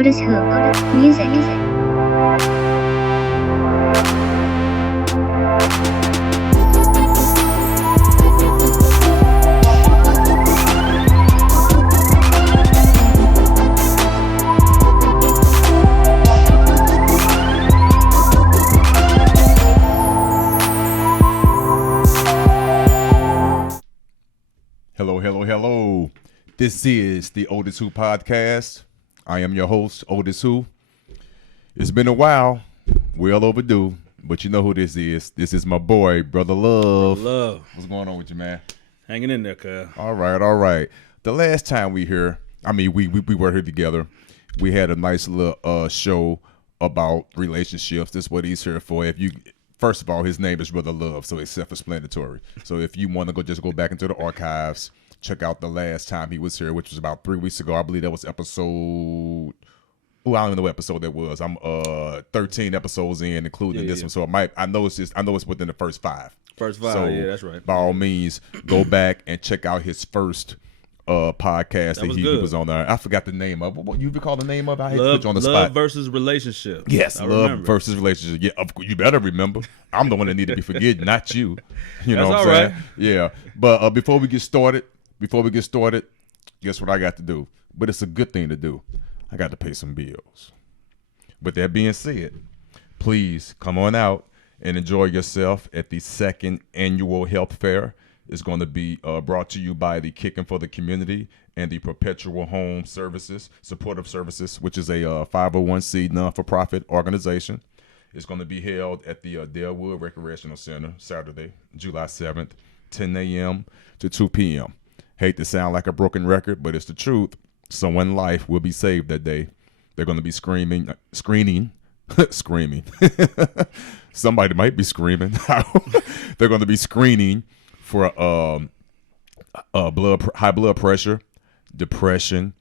oTISwHO. Music. Hello. This is the oTISwHO podcast. I am your host, oTISwHO. It's been a while, well overdue, but you know who this is. This is my boy, BrothaLove. BrothaLove. What's going on with you, man? Hanging in there, cuz. All right. The last time we were here together, we had a nice little show about relationships. This is what he's here for. First of all, his name is BrothaLove, so it's self-explanatory. So if you want to go back into the archives, check out the last time he was here, which was about 3 weeks ago. I believe that was episode. I don't even know what episode that was. I'm 13 episodes in, including this one. So I know it's within the first 5. So, yeah, that's right. By all means, go back and check out his first podcast that he was on there. I forgot the name of. What you recall the name of? I hate to put you on the spot. Love versus relationship. Yes, love versus relationship. Yeah, you better remember. I'm the one that need to be forgetting, not you. You know what I'm saying? Right. Yeah. But before we get started, guess what I got to do? But it's a good thing to do. I got to pay some bills. With that being said, please come on out and enjoy yourself at the 2nd annual health fair. It's going to be brought to you by the Kicking for the Community and the Perpetual Home Supportive Services, which is a 501c non-for-profit organization. It's going to be held at the Delwood Recreational Center, Saturday, July 7th, 10 a.m. to 2 p.m. Hate to sound like a broken record, but it's the truth. Someone's life will be saved that day. They're going to be screaming. Somebody might be screaming. They're going to be screening for high blood pressure, depression.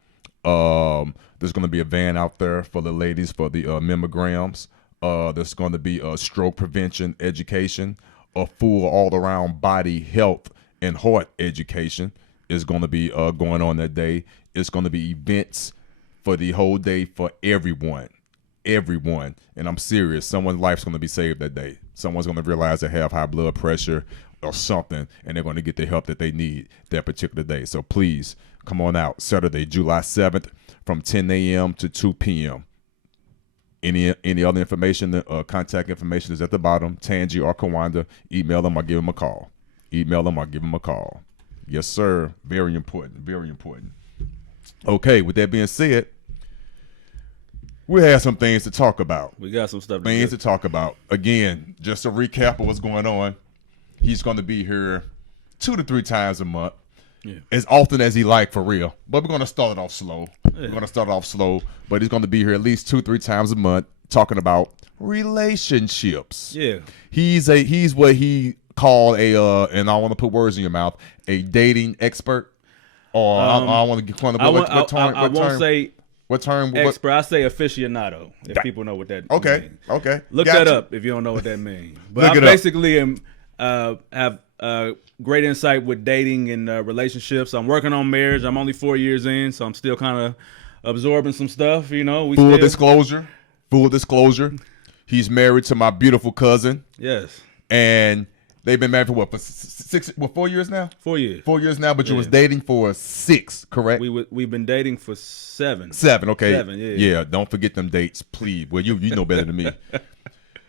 There's going to be a van out there for the ladies for the mammograms. There's going to be stroke prevention education, a full all-around body health and heart education is going to be going on that day. It's going to be events for the whole day for everyone. And I'm serious. Someone's life's going to be saved that day. Someone's going to realize they have high blood pressure or something, and they're going to get the help that they need that particular day. So please come on out Saturday, July 7th from 10 a.m. to 2 p.m. Any other information, the contact information is at the bottom. Tangi or Kawanda, email them or give them a call. Yes, sir. Very important. Okay, with that being said, we have some things to talk about. We got some stuff to talk about. Again, just a recap of what's going on. He's going to be here 2 to 3 times a month, as often as he like, for real. But we're going to start it off slow. But he's going to be here at least 2-3 times a month talking about relationships. Yeah. He's what he called and I want to put words in your mouth, a dating expert. Or I want to get what term? What term? Expert. I say aficionado, if people know what that means. Okay. Look that up if you don't know what that means. But I basically have great insight with dating and relationships. I'm working on marriage. I'm only 4 years in, so I'm still kind of absorbing some stuff. Full disclosure. He's married to my beautiful cousin. Yes. And they've been married for what? For 4 years now? 4 years. 4 years now, but you was dating for 6, correct? We've been dating for 7. 7, okay. 7, yeah. Yeah, don't forget them dates, please. Well, you know better than me.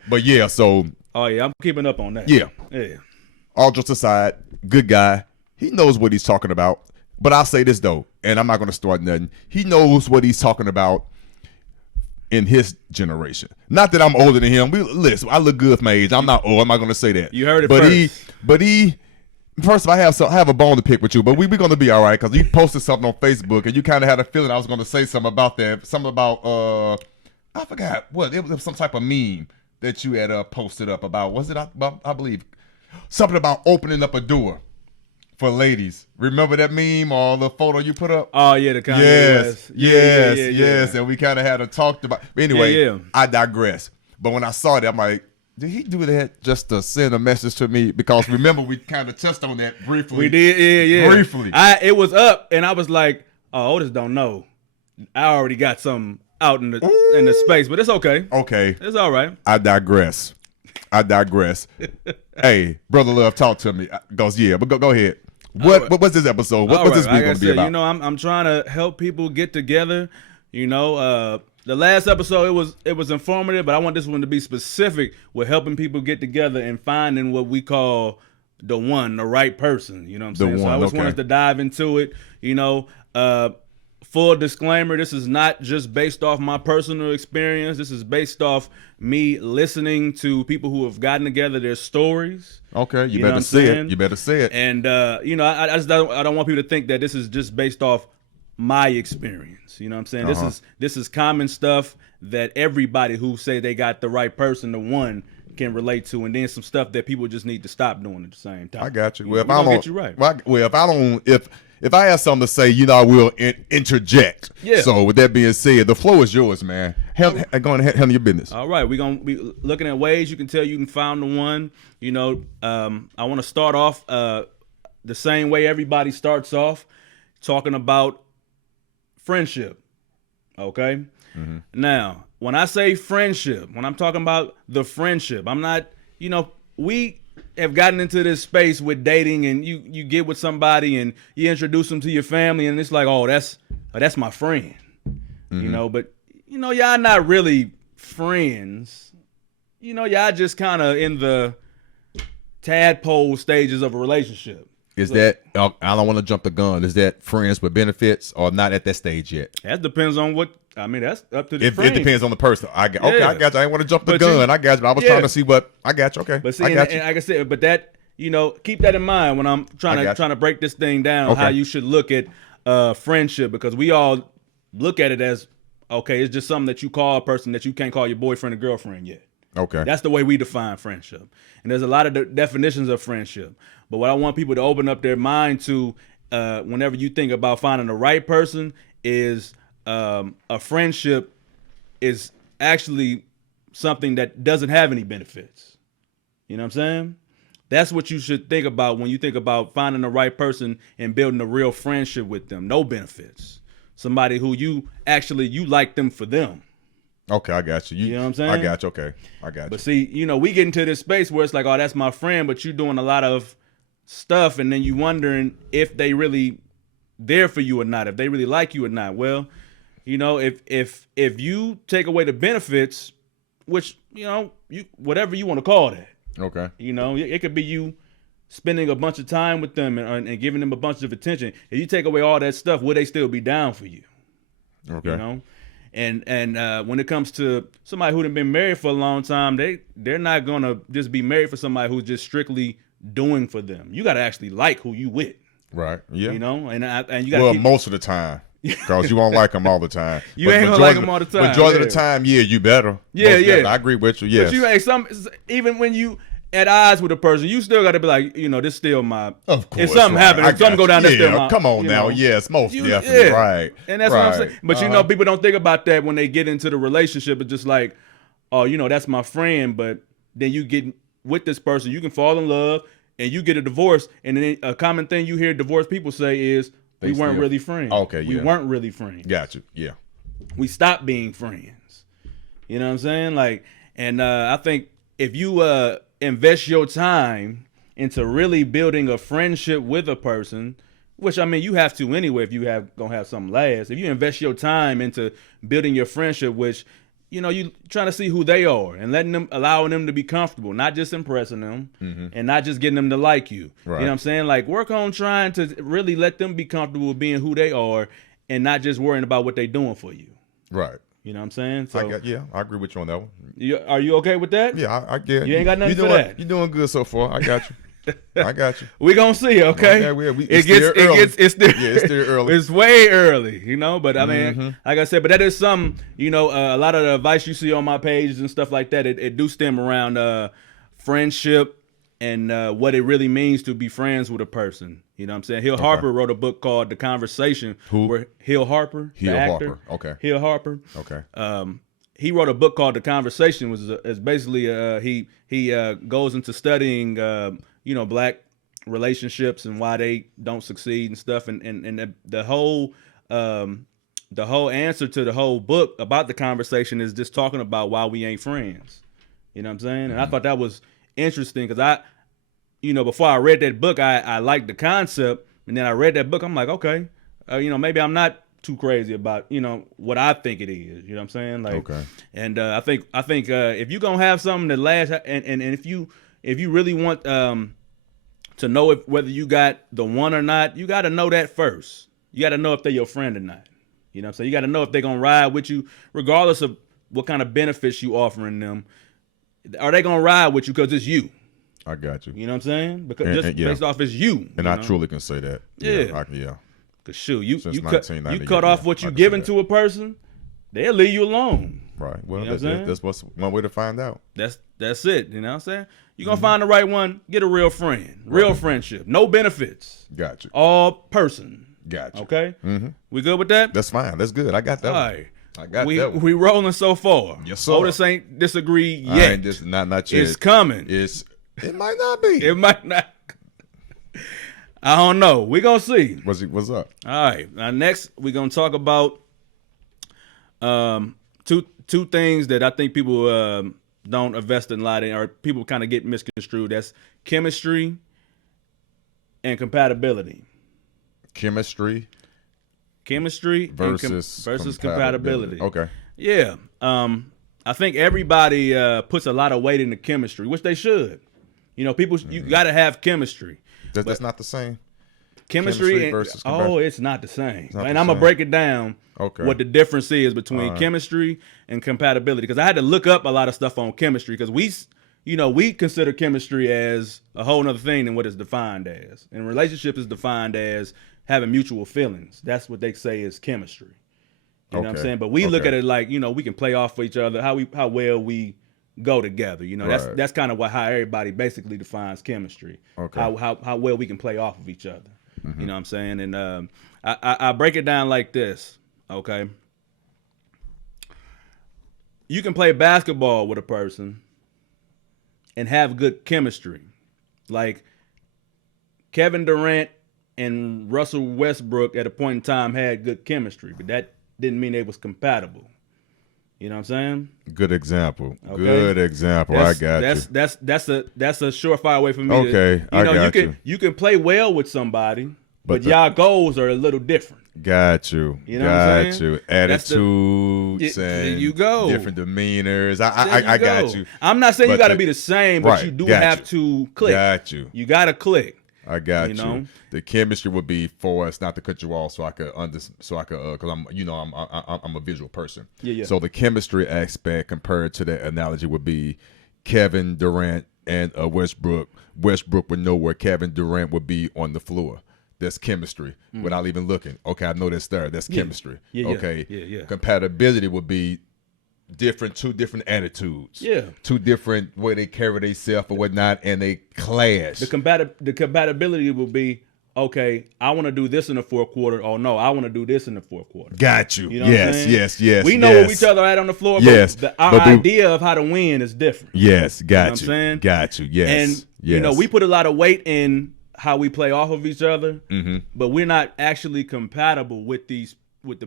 But yeah, so. Oh yeah, I'm keeping up on that. Yeah. All jokes aside, good guy. He knows what he's talking about. But I'll say this though, and I'm not going to start nothing. He knows what he's talking about in his generation. Not that I'm older than him. Listen, I look good for my age. I'm not old. I'm not going to say that. You heard it But he, first of all, I have a bone to pick with you, but we're going to be all right because you posted something on Facebook and you kind of had a feeling I was going to say something about that. Something about, I forgot what. It was some type of meme that you had posted up about. Was it, I believe, something about opening up a door for ladies. Remember that meme or the photo you put up? Oh, yeah, the kind of yes. And we kind of had talked about. Anyway, I digress. But when I saw that, I'm like, did he do that just to send a message to me? Because remember, we kind of touched on that briefly. We did, yeah. Briefly. It was up, and I was like, oh, Otis don't know. I already got something out in the space, but it's okay. Okay. It's all right. I digress. Hey, BrothaLove, talk to me. Goes, yeah, but go ahead. What's this episode? What's this week going to be about? You know, I'm trying to help people get together. You know, the last episode it was informative, but I want this one to be specific with helping people get together and finding what we call the one, the right person. You know what I'm saying? So I just want us to dive into it. You know, full disclaimer, this is not just based off my personal experience. This is based off me listening to people who have gotten together, their stories. Okay, you better say it. You better say it. And you know, I don't want people to think that this is just based off my experience. You know what I'm saying? This is common stuff that everybody who say they got the right person, the one, can relate to, and then some stuff that people just need to stop doing at the same time. I got you. Well, if I don't get you right. Well, if I have something to say, you know, I will interject. Yeah. So with that being said, the floor is yours, man. Go on and handle your business. All right, we're gonna be looking at ways you can tell you can find the one. You know, I want to start off the same way everybody starts off, talking about friendship. Okay. Mm-hmm. Now, when I say friendship, when I'm talking about the friendship, I'm not, you know, we have gotten into this space with dating, and you get with somebody and you introduce them to your family, and it's like, oh, that's my friend. Mm-hmm. You know, but you know, y'all not really friends. You know, y'all just kind of in the tadpole stages of a relationship. Is that, I don't want to jump the gun, is that friends with benefits or not at that stage yet? That depends on what, I mean, that's up to the friend. It depends on the person. Okay, I got you. I didn't want to jump the gun. I got you. I was trying to see what, I got you. Okay. But see, and like I said, but that, you know, keep that in mind when I'm trying to break this thing down, how you should look at friendship, because we all look at it as, okay, it's just something that you call a person that you can't call your boyfriend or girlfriend yet. Okay. That's the way we define friendship. And there's a lot of definitions of friendship. But what I want people to open up their mind to whenever you think about finding the right person is a friendship is actually something that doesn't have any benefits. You know what I'm saying? That's what you should think about when you think about finding the right person and building a real friendship with them. No benefits. Somebody who you like them for them. Okay, I got you. You know what I'm saying? I got you. Okay, I got you. But see, you know, we get into this space where it's like, oh, that's my friend, but you're doing a lot of stuff, and then you wondering if they really there for you or not, if they really like you or not. Well, you know, if you take away the benefits, which, you know, whatever you want to call that. Okay. You know, it could be you spending a bunch of time with them and giving them a bunch of attention. If you take away all that stuff, will they still be down for you? Okay. You know? And when it comes to somebody who'd been married for a long time, they're not gonna just be married for somebody who's just strictly doing for them. You gotta actually like who you with. Right. Yeah. You know, and you gotta most of the time. Because you won't like them all the time. You ain't gonna like them all the time. Majority of the time, yeah, you better. Yeah, yeah. I agree with you. Yes. But even when you at odds with a person, you still got to be like, you know, this still my. Of course. If something happens, if something go down, that's still my. Come on now, yes, most definitely, right. And that's what I'm saying. But you know, people don't think about that when they get into the relationship. It's just like, oh, you know, that's my friend. But then you get with this person, you can fall in love, and you get a divorce. And then a common thing you hear divorced people say is, we weren't really friends. Okay, we weren't really friends. Got you. Yeah. We stopped being friends. You know what I'm saying? Like, and I think if you invest your time into really building a friendship with a person, which I mean you have to anyway if you gonna have something last. If you invest your time into building your friendship, which you know you trying to see who they are and allowing them to be comfortable, not just impressing them and not just getting them to like you. Right. You know what I'm saying? Like work on trying to really let them be comfortable with being who they are and not just worrying about what they're doing for you. Right. You know what I'm saying? So, I agree with you on that one. Are you okay with that? Yeah, I get it. You ain't got nothing for that. You're doing good so far. I got you. I got you. We gonna see, okay? It's still early. It's way early, you know. But I mean, like I said, but that is some, you know, a lot of the advice you see on my pages and stuff like that. It do stem around friendship and what it really means to be friends with a person. You know what I'm saying? Hill Harper wrote a book called The Conversation. Who? Where Hill Harper, the actor. Okay. Hill Harper. Okay. He wrote a book called The Conversation, which is basically he goes into studying you know, black relationships and why they don't succeed and stuff, and the whole the whole answer to the whole book about the conversation is just talking about why we ain't friends. You know what I'm saying? And I thought that was interesting because before I read that book, I liked the concept, and then I read that book. I'm like, okay, maybe I'm not too crazy about what I think it is. You know what I'm saying? Like, Okay. And I think if you're gonna have something that lasts, and if you really want to know whether you got the one or not, you got to know that first. You got to know if they're your friend or not. You know what I'm saying? You got to know if they're gonna ride with you, regardless of what kind of benefits you offering them. Are they gonna ride with you because it's you? I got you. You know what I'm saying? Because based off it's you. And I truly can say that. Yeah. Yeah. Cause shoot, you Since cut off what you giving to a person, they'll leave you alone. Right. Well, You know that's what's one way to find out. That's it. You know what I'm saying? You're gonna find the right one. Get a real friend, real friendship, no benefits. Got you. All person. Got you. Okay. We good with that? That's fine. That's good. I got that. All one. right. I got we, that. One. We rolling so far. Yes, sir. Otis ain't disagree yet. I ain't just not yet. It's coming. It might not be. It might not. I don't know. We're going to see. What's up? All right. Now, next, we're going to talk about two things that I think people don't invest in a lot in, or people kind of get misconstrued. That's chemistry and compatibility. Chemistry versus compatibility. Okay. Yeah. I think everybody puts a lot of weight into chemistry, which they should. People, you got to have chemistry. That's not the same. Chemistry versus it's not the same. Not and the I'm going to same. break it down what the difference is between chemistry and compatibility. Because I had to look up a lot of stuff on chemistry because we consider chemistry as a whole other thing than what it's defined as. And relationship is defined as having mutual feelings. That's what they say is chemistry. You know what I'm saying? But we look at it like, we can play off for each other, how well we go together. That's kind of how everybody basically defines chemistry. Okay. How well we can play off of each other. You know what I'm saying? And I break it down like this, okay? You can play basketball with a person and have good chemistry. Like Kevin Durant and Russell Westbrook at a point in time had good chemistry, but that didn't mean they was compatible. You know what I'm saying? Good example. Okay. Good example. I got you. That's a surefire way for me. Okay, I got you. You can play well with somebody, but y'all goals are a little different. Got you. You know what I'm saying? You. Attitudes and there you go. Different demeanors. I got you. I'm not saying you got to be the same, but you do have to click. Got you. You got to click. I got you. know? The chemistry would be for us not to cut you off, so I could because I'm a visual person. Yeah. So the chemistry aspect compared to that analogy would be Kevin Durant and Westbrook. Westbrook would know where Kevin Durant would be on the floor. That's chemistry without even looking. Okay, I know that's there. That's chemistry. Okay. Yeah. Compatibility would be two different attitudes. Yeah. Two different way they carry themselves or whatnot, and they clash. The compatibility will be, okay, I want to do this in the fourth quarter. Oh no, I want to do this in the fourth quarter. Got you. You know what I'm saying? Yes. We know what each other at on the floor, but our idea of how to win is different. Yes, got you. You know what I'm saying? Got you. Yes. And we put a lot of weight in how we play off of each other, but we're not actually compatible with the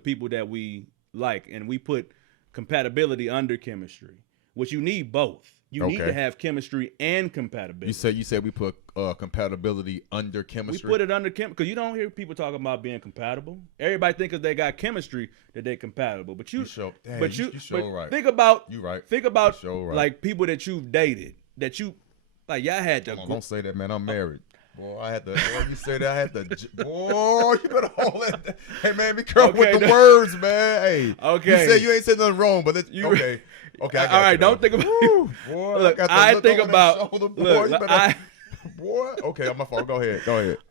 people that we like, and we put compatibility under chemistry, which you need both. You need to have chemistry and compatibility. You said we put compatibility under chemistry. We put it under chemistry because you don't hear people talking about being compatible. Everybody think if they got chemistry that they're compatible, but you right. Think about you right. Think about right. like people that you've dated that you like. Y'all had to. Don't say that, man. I'm married. Boy, I had to. Boy, you say that I had to. Boy, you better hold it. Hey, man, be careful with the words, man. Hey, okay. You said you ain't said nothing wrong, but okay. Okay, I got all right. you, don't think about. Boy, look, I think about. Shoulder, boy, Look, boy. Okay, I'm my fault. Go ahead.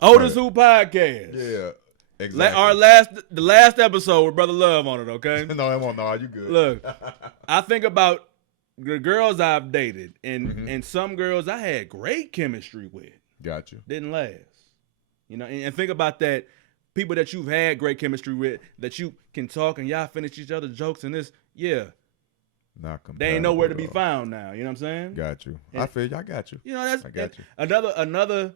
oTISwHO podcast. Yeah, exactly. The last episode with BrothaLove on it. Okay. No, it won't. No, you good. Look, I think about the girls I've dated, and some girls I had great chemistry with. Got you. Didn't last. And think about that. People that you've had great chemistry with, that you can talk and y'all finish each other's jokes and this, not compatible. they ain't nowhere to be found now. You know what I'm saying? Got you. I feel you. I got you. That's I got you. Another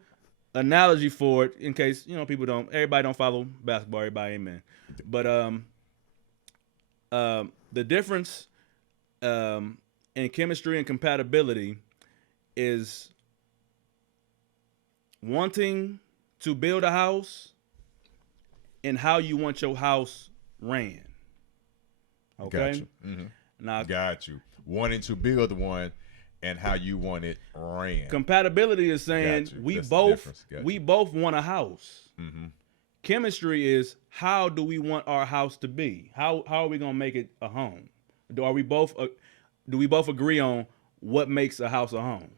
analogy for it, in case everybody don't follow basketball. Everybody, amen. But the difference in chemistry and compatibility is wanting to build a house and how you want your house ran. Okay. Got you. Now, got you. Wanting to build one and how you want it ran. Compatibility is saying we both want a house. Mm-hmm. Chemistry is how do we want our house to be? How are we gonna make it a home? Do we both agree on what makes a house a home?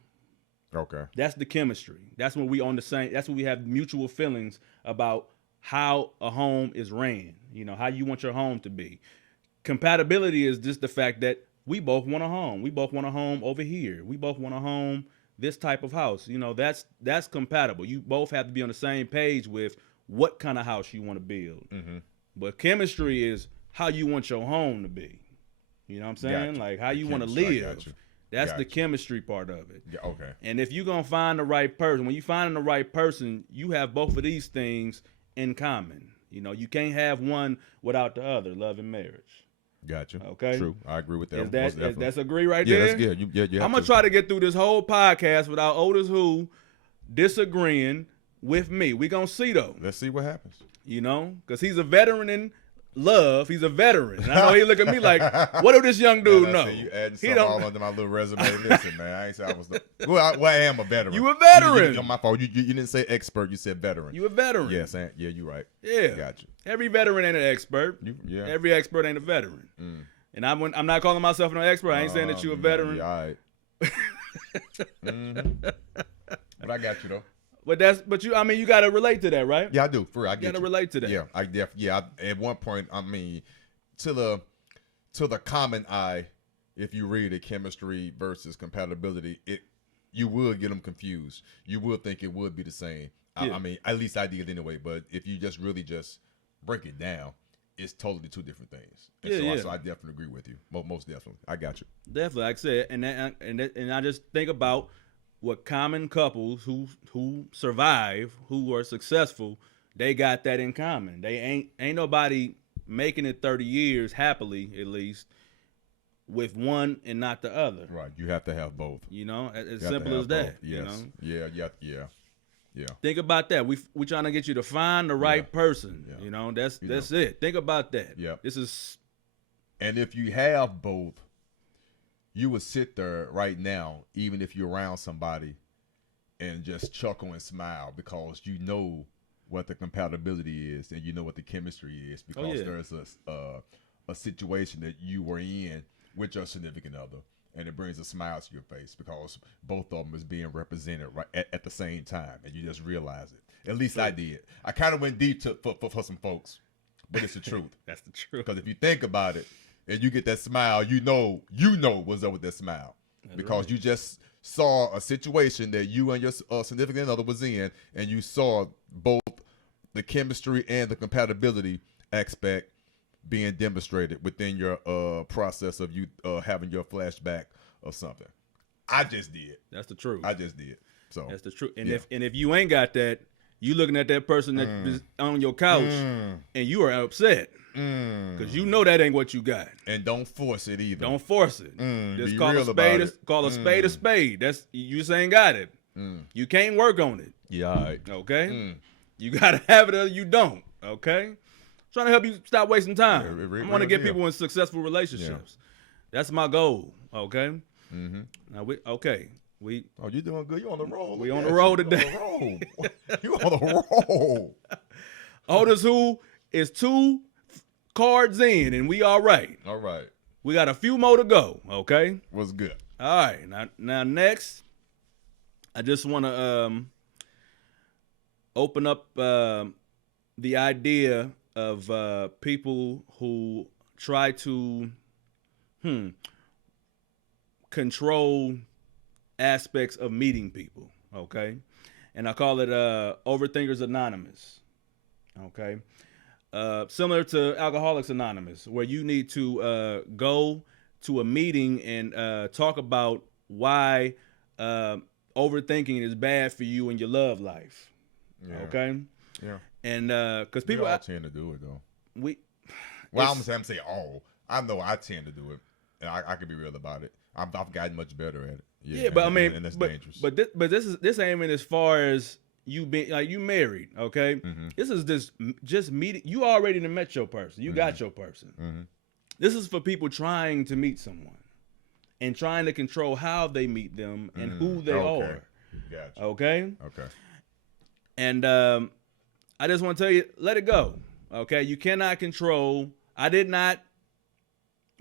Okay. That's the chemistry. That's when we on the same. That's when we have mutual feelings about how a home is ran. You know, how you want your home to be. Compatibility is just the fact that we both want a home. We both want a home over here. We both want a home, this type of house. You know, that's compatible. You both have to be on the same page with what kind of house you want to build. Mm-hmm. But chemistry is how you want your home to be. You know what I'm saying? Gotcha. Like how you want to live. That's the chemistry part of it. Yeah, okay. And if you're going to find the right person, when you find the right person, you have both of these things in common. You know, you can't have one without the other, love and marriage. Gotcha. Okay. True. I agree with that. That's agree right there? there? That's good. You I'm going to try to get through this whole podcast without oTISwHO disagreeing with me. We're going to see, though. Let's see what happens. You know, because he's a veteran in love. He's a veteran. And I know he look at me like, what do this young dude know? You adding something all under my little resume. Listen, man, I ain't say I was I am a veteran. You a veteran. You my fault. You didn't say expert. You said veteran. You a veteran. Yes, yeah, you're right. Yeah. Got you. Every veteran ain't an expert. Every expert ain't a veteran. And I'm not calling myself an expert. I ain't saying that you a veteran. Yeah, all right. Mm-hmm. But I got you though. But you got to relate to that, right? Yeah, I do. For real, I get you. Got to relate to that. Yeah, at one point, to the common eye, if you read it, chemistry versus compatibility, you would get them confused. You would think it would be the same. Yeah. At least I did anyway. But if you just really just break it down, it's totally two different things. And so I definitely agree with you. Most definitely, I got you. Definitely, like I said, and I just think about what common couples who survive, who are successful, they got that in common. They ain't nobody making it 30 years happily, at least, with one and not the other. Right. You have to have both. You know, as simple as that. Yes. You know? Yeah. Think about that. We trying to get you to find the right person. Yeah. You know, that's it. Think about that. Yeah. And if you have both, you would sit there right now, even if you're around somebody, and just chuckle and smile because you know what the compatibility is and you know what the chemistry is because there's a situation that you were in with your significant other, and it brings a smile to your face because both of them is being represented right at the same time, and you just realize it. At least I did. I kind of went deep for some folks, but it's the truth. That's the truth. Because if you think about it, and you get that smile, you know what's up with that smile. That's because right. You just saw a situation that you and your significant other was in, and you saw both the chemistry and the compatibility aspect being demonstrated within your process of you having your flashback or something. I just did. That's the truth. I just did. So that's the truth. And if you ain't got that, you looking at that person that is on your couch, and you are upset. Because you know that ain't what you got. And don't force it either. Don't force it. Just call a spade a spade. That's you just ain't got it. You can't work on it. Yeah, all right. Okay? You gotta have it or you don't. Okay? Trying to help you stop wasting time. I want to get people in successful relationships. Yeah. That's my goal. Okay? Now you doing good. You on the roll. We on the roll today. You on the roll. oTISwHO is 2 cards in, and we all right. All right. We got a few more to go, okay? What's good? All right. Now next, I just want to open up the idea of people who try to control aspects of meeting people, okay? And I call it Overthinkers Anonymous, okay? Similar to Alcoholics Anonymous, where you need to go to a meeting and talk about why overthinking is bad for you in your love life. Yeah. Okay? Yeah. And because people all tend to do it though. I'm saying all. I know I tend to do it, and I can be real about it. I've gotten much better at it. Yeah, but I mean, and that's dangerous. But this ain't even as far as you been like you married, okay? Mm-hmm. This is just meeting. You already done met your person. You got your person. Mm-hmm. This is for people trying to meet someone and trying to control how they meet them and who they are. Gotcha. Okay. Okay. And I just want to tell you, let it go. Okay, you cannot control. I did not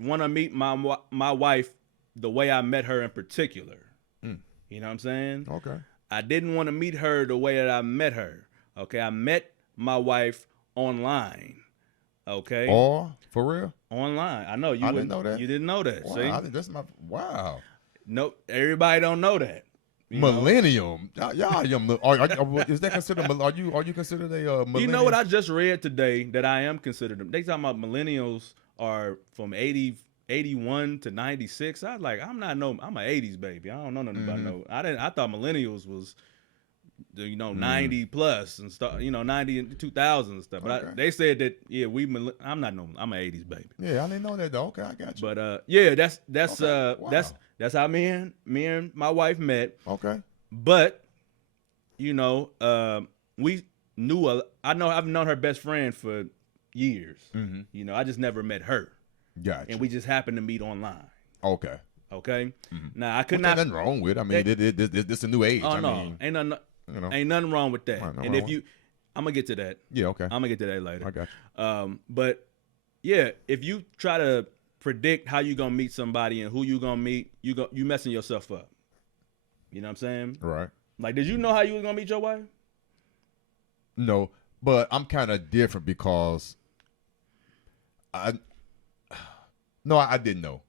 want to meet my wife the way I met her in particular. You know what I'm saying? Okay. I didn't want to meet her the way that I met her. Okay, I met my wife online. Okay. Oh, for real? Online. I know you. I didn't know that. You didn't know that. Wow, See? that's my wow. Nope. Everybody don't know that. Millennium. Is that considered? Are you considered a millennial? You know what I just read today that I am considered them. They talking about millennials are from 81 to 96. I was like, I'm an 80s baby. I don't know nothing about no. I thought millennials was 90 plus and stuff, 90 and 2000 and stuff. But they said that I'm an 80s baby. Yeah, I didn't know that though. Okay, I got you. But yeah, that's wow. that's how me and my wife met. Okay. But we knew I've known her best friend for years. Mm-hmm. I just never met her. Gotcha. And we just happened to meet online. Okay. Okay. Mm-hmm. Now I could not. Nothing wrong with it. I mean, this a new age. Oh no, mean, ain't nothing wrong with that. No and if you, I'm gonna get to that. Yeah. Okay. I'm gonna get to that later. I got you. But yeah, if you try to predict how you gonna meet somebody and who you gonna meet, you messing yourself up. You know what I'm saying? Right. Like, did you know how you was gonna meet your wife? No, but I'm kind of different because I didn't know,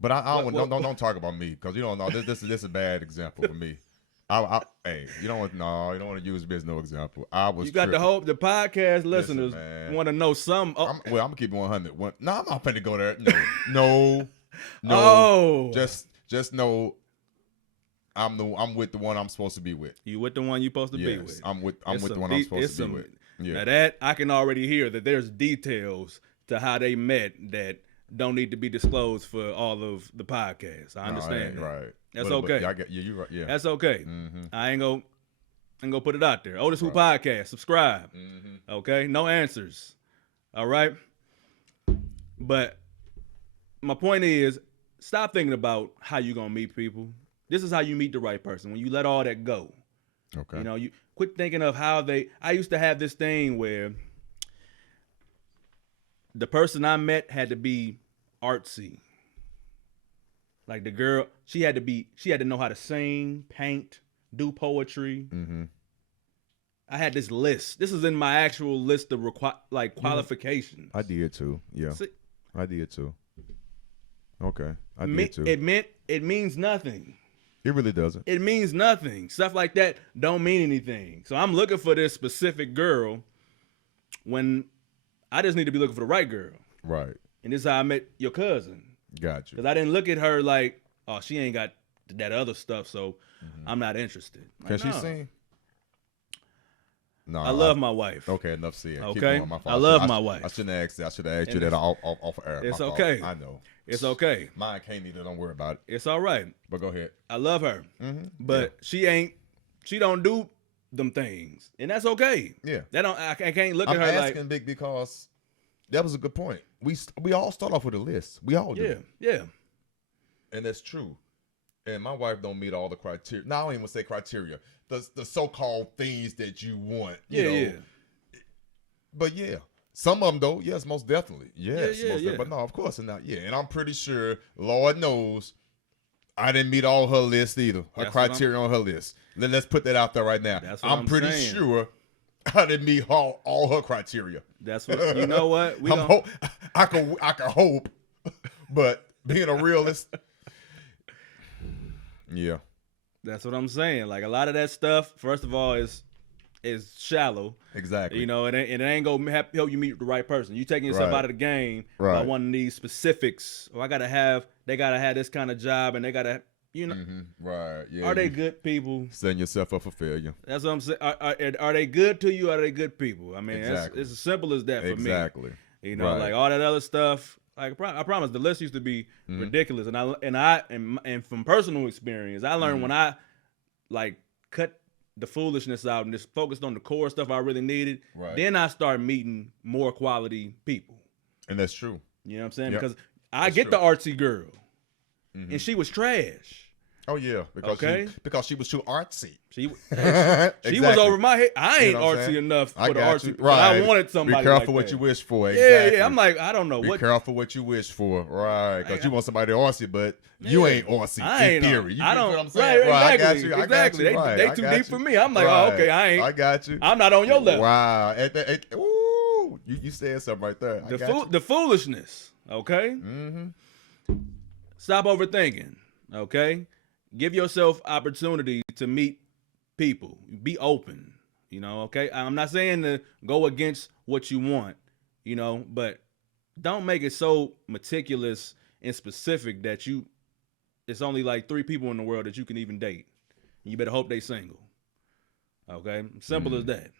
but don't talk about me because this is a bad example for me. Hey, you don't want to use me as no example. You got the podcast listeners want to know some. I'm gonna keep it 100. I'm not finna go there. No. Oh, just know. I'm with the one I'm supposed to be with. You with the one you supposed to be with. I'm with the one I'm supposed to be with. Yeah. Now that I can already hear that there's details to how they met that don't need to be disclosed for all of the podcasts. I understand. Right. That's okay. I get you're right. Yeah. That's okay. Mm-hmm. I ain't gonna put it out there. oTISwHO podcast. Subscribe. Mm-hmm. Okay. No answers. All right. But my point is, stop thinking about how you gonna meet people. This is how you meet the right person. When you let all that go. Okay. You quit thinking of how I used to have this thing where the person I met had to be artsy. Like the girl, she had to know how to sing, paint, do poetry. Mm-hmm. I had this list. This is in my actual list of qualifications. I did too. Yeah. See, I did too. Okay. I did too. It means nothing. It really doesn't. It means nothing. Stuff like that don't mean anything. So I'm looking for this specific girl when I just need to be looking for the right girl. Right. And this is how I met your cousin. Got you. Because I didn't look at her like, oh, she ain't got that other stuff, so I'm not interested. Can she sing? No. I love my wife. Okay, enough said. Okay. Keep going, my fault. I love my wife. I shouldn't have asked that. I should have asked you that off air. It's okay. I know. It's okay. Mine can't either. Don't worry about it. It's all right. But go ahead. I love her. Mm-hmm. But she don't do them things. And that's okay. Yeah. I can't look I'm at her asking big because that was a good point. We all start off with a list. We all do. Yeah. And that's true. And my wife don't meet all the criteria. Now I don't even say criteria. The so-called things that you want. You know. But yeah. Some of them though, yes, most definitely. Yes, most definitely. But no, of course not. Yeah. And I'm pretty sure, Lord knows, I didn't meet all her list either. Her criteria on her list. Let's put that out there right now. I'm pretty sure I didn't meet all her criteria. That's what you know what? I can hope, but being a realist. Yeah. That's what I'm saying. Like a lot of that stuff, first of all, is shallow. Exactly. And it ain't gonna help you meet the right person. You taking yourself out of the game by wanting these specifics. Or they gotta have this kind of job and they gotta Right. Yeah. Are they good people? Setting yourself up for failure. That's what I'm saying. Are they good to you? Are they good people? I mean, exactly. it's as simple as that for me. Exactly. Like all that other stuff, Like I promise, the list used to be ridiculous, and from personal experience, I learned when I like cut the foolishness out and just focused on the core stuff I really needed. Right. Then I started meeting more quality people. And that's true. You know what I'm saying? Yep. Because I get the artsy girl, and she was trash. Oh yeah, because she was too artsy. She was over my head. I ain't artsy enough for the artsy. Right. But I wanted somebody. Be careful like what that. you wish for. Exactly. Yeah. I'm like, I don't know Be what. careful what you wish for. Right. Because you want somebody artsy, but you ain't artsy in theory. I don't. What I'm saying? Right. Exactly. I got you. They too deep for me. I'm like, right. oh, okay. I ain't. I got you. I'm not on your level. Wow. Ooh, you said something right there. The foolishness. Okay. Stop overthinking. Okay. Give yourself opportunity to meet people. Be open, okay? I'm not saying to go against what you want, but don't make it so meticulous and specific that it's only like 3 people in the world that you can even date. You better hope they single. Okay? Simple as that.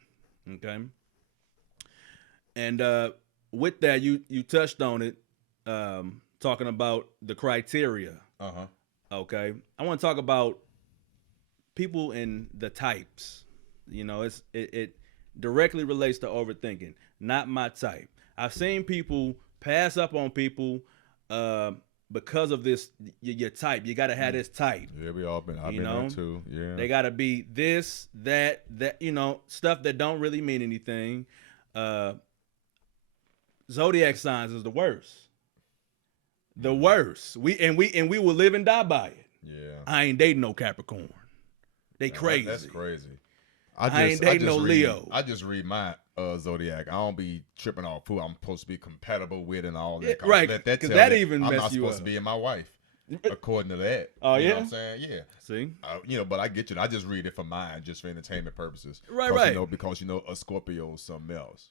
Okay? And with that, you touched on it, talking about the criteria. Uh-huh. Okay, I want to talk about people and the types. It directly relates to overthinking. Not my type. I've seen people pass up on people because of this. Your type. You got to have this type. Yeah, we all been. I've been there too. Yeah. They got to be this, that. Stuff that don't really mean anything. Zodiac signs is the worst. The worst. We will live and die by it. Yeah. I ain't dating no Capricorn. They crazy. That's crazy. I ain't dating no Leo. I just read my Zodiac. I don't be tripping off who I'm supposed to be compatible with and all that. Yeah, right. Because that even I'm mess not you supposed up. to be in my wife, according to that. Oh, you yeah? know what I'm saying? Yeah. See? But I get you. I just read it for mine, just for entertainment purposes. Right. Because a Scorpio is something else.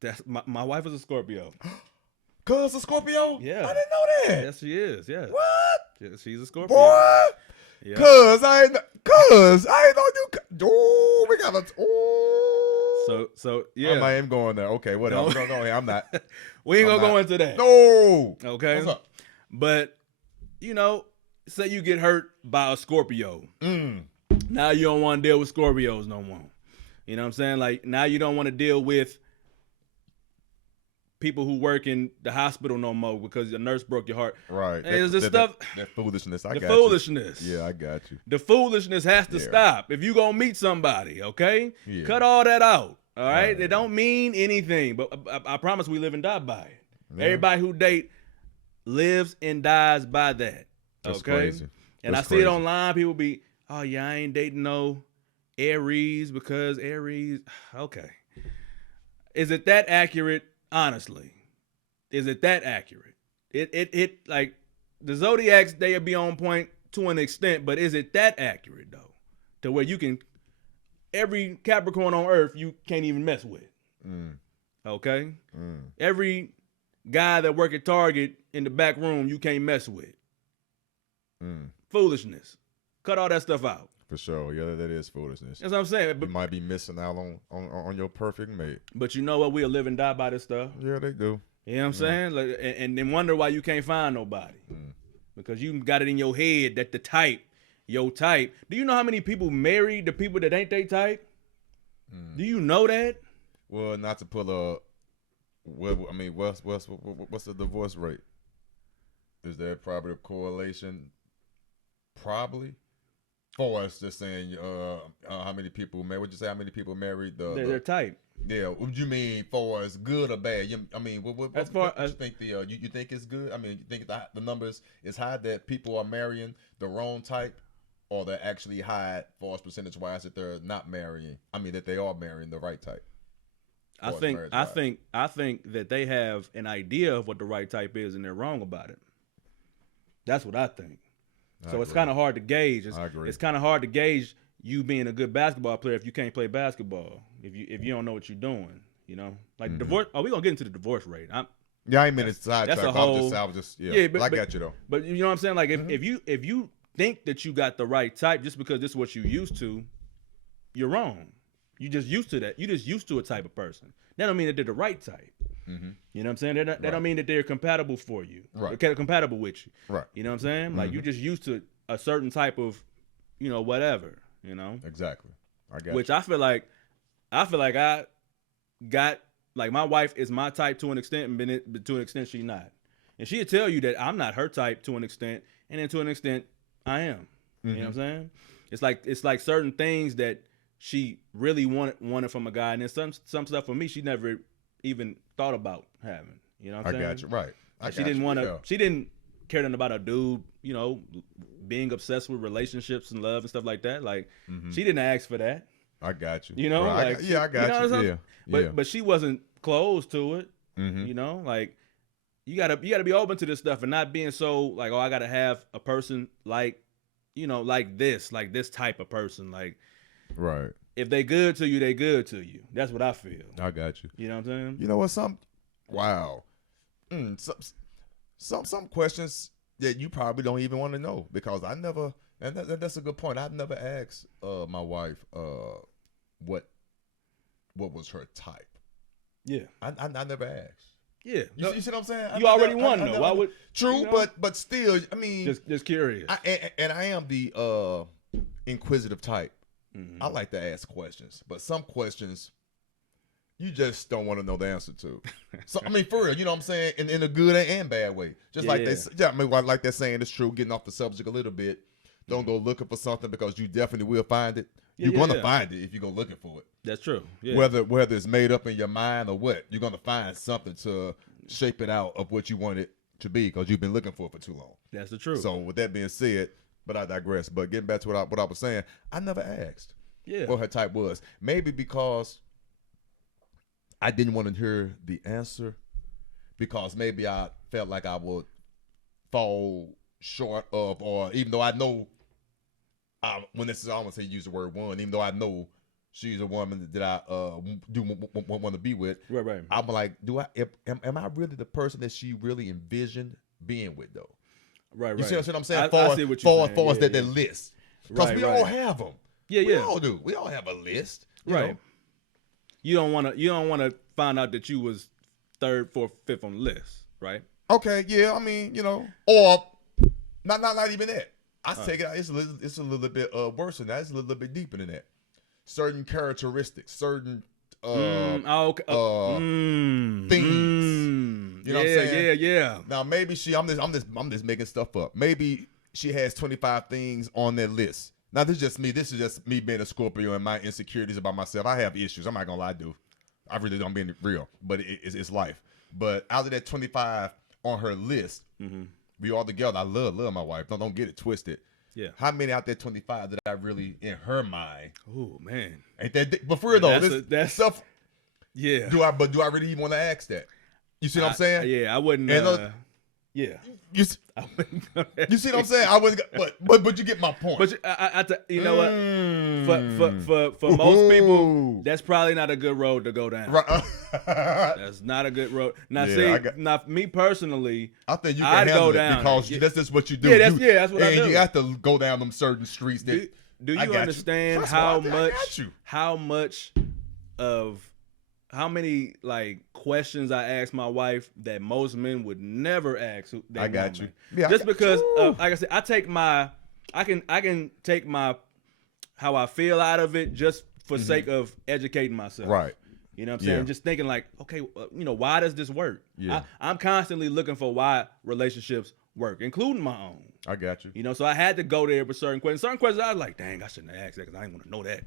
That's my wife is a Scorpio. Cuz a Scorpio? Yeah. I didn't know that. Yes, she is. Yeah. What? Yeah, she's a Scorpio. Boy. Yeah. Cuz I ain't know you. Oh, we got a. Oh. So yeah. I'm not even going there. Okay, whatever. No. Go ahead. I'm not. We ain't gonna go into that. No. Okay. What's up? But say you get hurt by a Scorpio. Now you don't want to deal with Scorpios no more. You know what I'm saying? Like now you don't want to deal with people who work in the hospital no more because the nurse broke your heart. Right. There's this stuff. That foolishness. The foolishness. Yeah, I got you. The foolishness has to stop. If you gonna meet somebody, okay? Yeah. Cut all that out. All right? It don't mean anything. But I promise we live and die by it. Yeah. Everybody who date lives and dies by that. That's okay? crazy. And I see it online. People be, oh yeah, I ain't dating no Aries because Aries. Okay. Is it that accurate? Honestly, is it that accurate? It like the zodiacs, they'll be on point to an extent, but is it that accurate though? To where you can every Capricorn on earth you can't even mess with. Okay? Every guy that work at Target in the back room you can't mess with. Foolishness. Cut all that stuff out. For sure. Yeah, that is foolishness. That's what I'm saying. You might be missing out on your perfect mate. But you know what? We'll live and die by this stuff. Yeah, they do. You know what I'm saying? Like, and then wonder why you can't find nobody. Because you got it in your head that your type. Do you know how many people marry the people that ain't they type? Do you know that? Well, not to pull a. What's the divorce rate? Is there probably a correlation? Probably. For us, just saying, how many people married? Would you say how many people married their type? Yeah. What do you mean for us, good or bad? What you think you think it's good? I mean, you think the numbers is high that people are marrying the wrong type, or they're actually high for us percentage wise that they're not marrying? I mean, that they are marrying the right type. I think that they have an idea of what the right type is, and they're wrong about it. That's what I think. So it's kind of hard to gauge. I agree. It's kind of hard to gauge you being a good basketball player if you can't play basketball. If you don't know what you're doing, like divorce. Oh, we gonna get into the divorce rate. I ain't meant to sidetrack. That's a whole. I was just but I got you though. But you know what I'm saying? Like if you think that you got the right type just because this is what you used to, you're wrong. You just used to that. You just used to a type of person. That don't mean that they're the right type. You know what I'm saying? That don't mean that they're compatible for you. Right. They're compatible with you. Right. You know what I'm saying? Like you just used to a certain type of, whatever. Exactly. I got. Which you. I feel like I got like my wife is my type to an extent, but to an extent she's not. And she'll tell you that I'm not her type to an extent, and then to an extent I am. You know what I'm saying? It's like certain things that she really wanted from a guy, and then some stuff for me she never even thought about having. You know what I'm saying? I got you. Right. Like she didn't want to. She didn't care nothing about a dude. Being obsessed with relationships and love and stuff like that. Like she didn't ask for that. I got you. Right. I got you. Yeah. But she wasn't closed to it. Like you gotta be open to this stuff and not being so like, oh, I gotta have a person like, like this type of person. Like, right. If they good to you, they good to you. That's what I feel. I got you. You know what I'm saying? You know what? Wow. Some questions that you probably don't even want to know, because I never, and that's a good point. I've never asked my wife what was her type. Yeah. I never asked. Yeah. You see what I'm saying? You already won though. Why would? True, but still, I mean, just curious. I am the inquisitive type. I like to ask questions, but some questions you just don't want to know the answer to. So I mean, for real, you know what I'm saying, in a good and bad way. Just like I mean, like that saying is true. Getting off the subject a little bit. Don't go looking for something, because you definitely will find it. You're gonna find it if you go looking for it. That's true. Yeah. Whether it's made up in your mind or what, you're gonna find something to shape it out of what you want it to be, because you've been looking for it for too long. That's the truth. So with that being said, but I digress. But getting back to what I was saying, I never asked what her type was. Maybe because I didn't want to hear the answer, because maybe I felt like I would fall short of, or even though I know, when this is, I don't want to say use the word one, even though I know she's a woman that I do want to be with. Right. I'm like, am I really the person that she really envisioned being with though? Right. You see what I'm saying? I see what you're saying. Far as that list, because we all have them. Yeah, we all do. We all have a list, right? know? You don't want to find out that you was 3rd, 4th, 5th on the list, right? Okay, yeah. I mean, or not even that. I take it out. It's a little bit worse than that. It's a little bit deeper than that. Certain characteristics, certain things. You know what I'm saying? Yeah. Now maybe I'm just making stuff up. Maybe she has 25 things on that list. Now this is just me. This is just me being a Scorpio and my insecurities about myself. I have issues. I'm not gonna lie, I do. I really don't, being real, but it's life. But out of that 25 on her list, we all together. I love my wife. Don't get it twisted. Yeah. How many out there 25 that I really, in her mind? Oh man. Ain't that? But for real though, that's stuff. Yeah. Do I really even want to ask that? You see what I'm saying? Yeah, I wouldn't. Yeah. You see what I'm saying? I wouldn't. But you get my point. But you know what? For most people, that's probably not a good road to go down. Right. That's not a good road. Now, now me personally, I think you can handle it because that's just what you do. Yeah, that's what I do. And you have to go down them certain streets. Do you understand how many like questions I ask my wife that most men would never ask? I got you. Yeah, just because, like I said, I can take my how I feel out of it just for sake of educating myself. Right. You know what I'm saying? Just thinking like, okay, why does this work? Yeah. I'm constantly looking for why relationships work, including my own. I got you. So I had to go there with certain questions. Certain questions I was like, dang, I shouldn't have asked that because I didn't want to know that.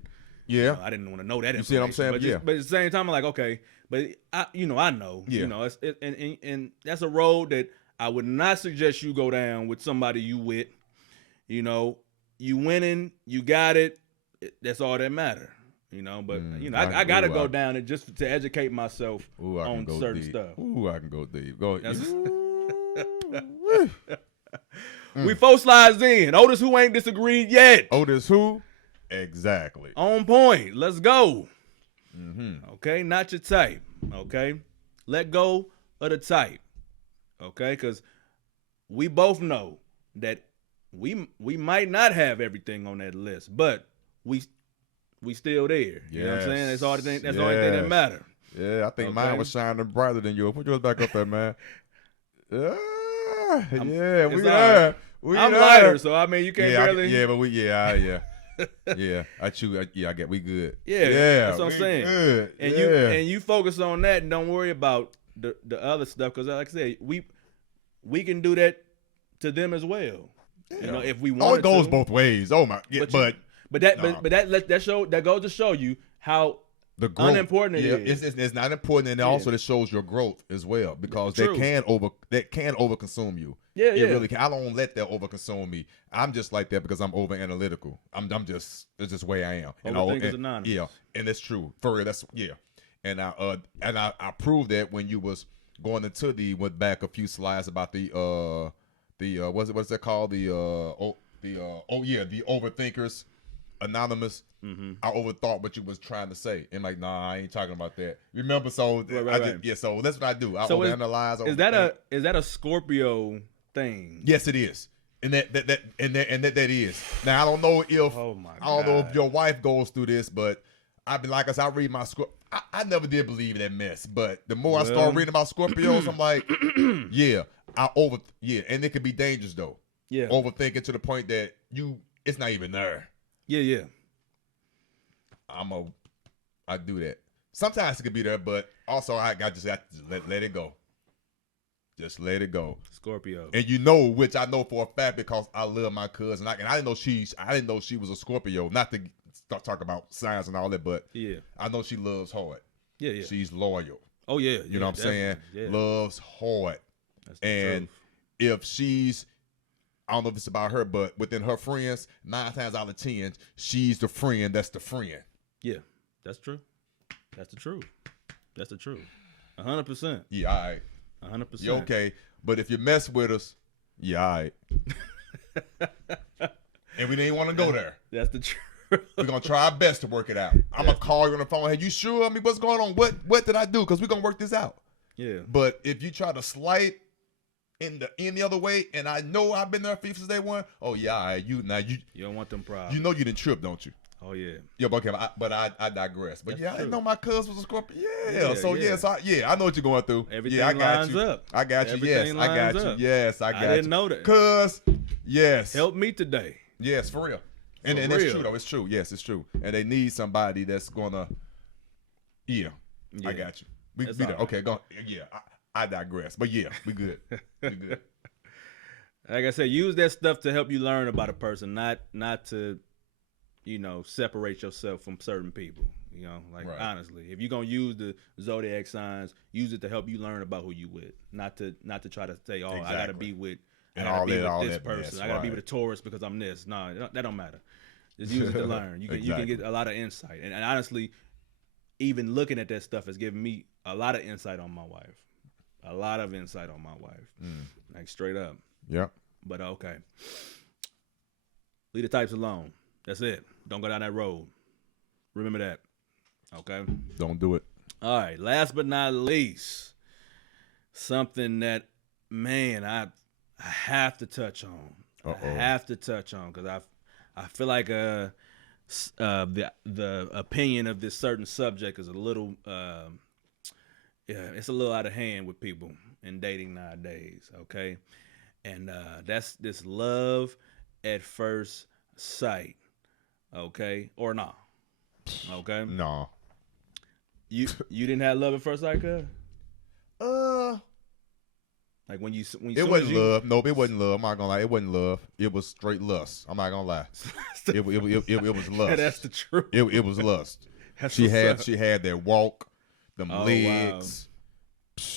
Yeah. I didn't want to know that. You see what I'm saying? But at the same time, I'm like, okay, but I know. Yeah. And that's a road that I would not suggest you go down with somebody you with. You winning, you got it. That's all that matter. But I gotta go down it just to educate myself on certain stuff. Ooh, I can go deep. Go. We 4 slides in. oTISwHO ain't disagreed yet. oTISwHO? Exactly. On point. Let's go. Okay, not your type. Okay, let go of the type. Okay, because we both know that we might not have everything on that list, but we still there. You know what I'm saying? That's the only thing that matter. Yeah, I think mine was shining brighter than yours. Put yours back up there, man. Yeah, we there. I'm lighter, so I mean, you can't barely. Yeah. I get we good. Yeah, that's what I'm saying. Good. And you focus on that and don't worry about the other stuff, because like I said, we can do that to them as well. Yeah. You know, if we want. It goes both ways. Oh my, yeah, but that goes to show you how unimportant it is. It's not important, and also it shows your growth as well, because they can overconsume you. Yeah, it really can. I don't let that overconsume me. I'm just like that because I'm over analytical. It's just the way I am. Overthinkers anonymous. Yeah, and it's true for real. And I proved that when you was going into went back a few slides about the what's that called, the Overthinkers Anonymous. Mm-hmm. I overthought what you was trying to say, and like, nah, I ain't talking about that. Remember? So right. So that's what I do. I overanalyze. Is that a Scorpio thing? Yes, it is, and that is. Now I don't know if if your wife goes through this, but I've been like I read my Scorpio. I never did believe in that mess, but the more I start reading about Scorpios, I'm like, and it could be dangerous though. Yeah, overthinking to the point that it's not even there. Yeah. I do that. Sometimes it could be there, but also I just have to let it go. Just let it go. Scorpio. And which I know for a fact because I love my cousin. I didn't know she was a Scorpio. Not to start talking about signs and all that, but I know she loves hard. Yeah. She's loyal. Oh yeah. You know what I'm saying? Yeah. Loves hard. And if she's, I don't know if it's about her, but within her friends, 9 times out of 10, she's the friend that's the friend. Yeah, that's true. That's the truth. 100%. Yeah, all right. 100%. You okay? But if you mess with us, yeah, all right. And we didn't want to go there. That's the truth. We're gonna try our best to work it out. I'm gonna call you on the phone. Hey, you sure? I mean, what's going on? What did I do? Because we're gonna work this out. Yeah. But if you try to slide in the other way, and I know I've been there since day one. Oh yeah, all right, you don't want them problems. You know you didn't trip, don't you? Oh yeah. Yeah, okay, but I digress. But I didn't know my cousin was a Scorpio. Yeah. So I know what you're going through. Everything I got lines you. up. I got you. Everything Yes, I got you. up. Yes, I got you. I didn't know that. Cause yes, help me today. Yes, for real. And it's true though. It's true. Yes, it's true. And they need somebody that's gonna. Yeah. I got you. We be there. Right. Okay, go. Yeah, I digress. But yeah, we good. We good. Like I said, use that stuff to help you learn about a person, not to, separate yourself from certain people. Honestly, if you're gonna use the zodiac signs, use it to help you learn about who you with, not to try to say, oh, exactly. I gotta be with this person. I gotta be with a Taurus because I'm this. No, that don't matter. Just use it to learn. You can get a lot of insight. And honestly, even looking at that stuff has given me a lot of insight on my wife. A lot of insight on my wife. Like straight up. Yep. But okay. Leave the types alone. That's it. Don't go down that road. Remember that. Okay? Don't do it. All right. Last but not least, something that, man, I have to touch on. I have to touch on because I feel like the opinion of this certain subject is a little it's a little out of hand with people in dating nowadays. Okay. And that's this love at first sight, okay, or not? Okay, no. You didn't have love at first sight, cuz? Like when you it wasn't love. Nope, it wasn't love. I'm not gonna lie, it wasn't love. It was straight lust. I'm not gonna lie. It was lust. That's the truth. It was lust. She had that walk, them legs,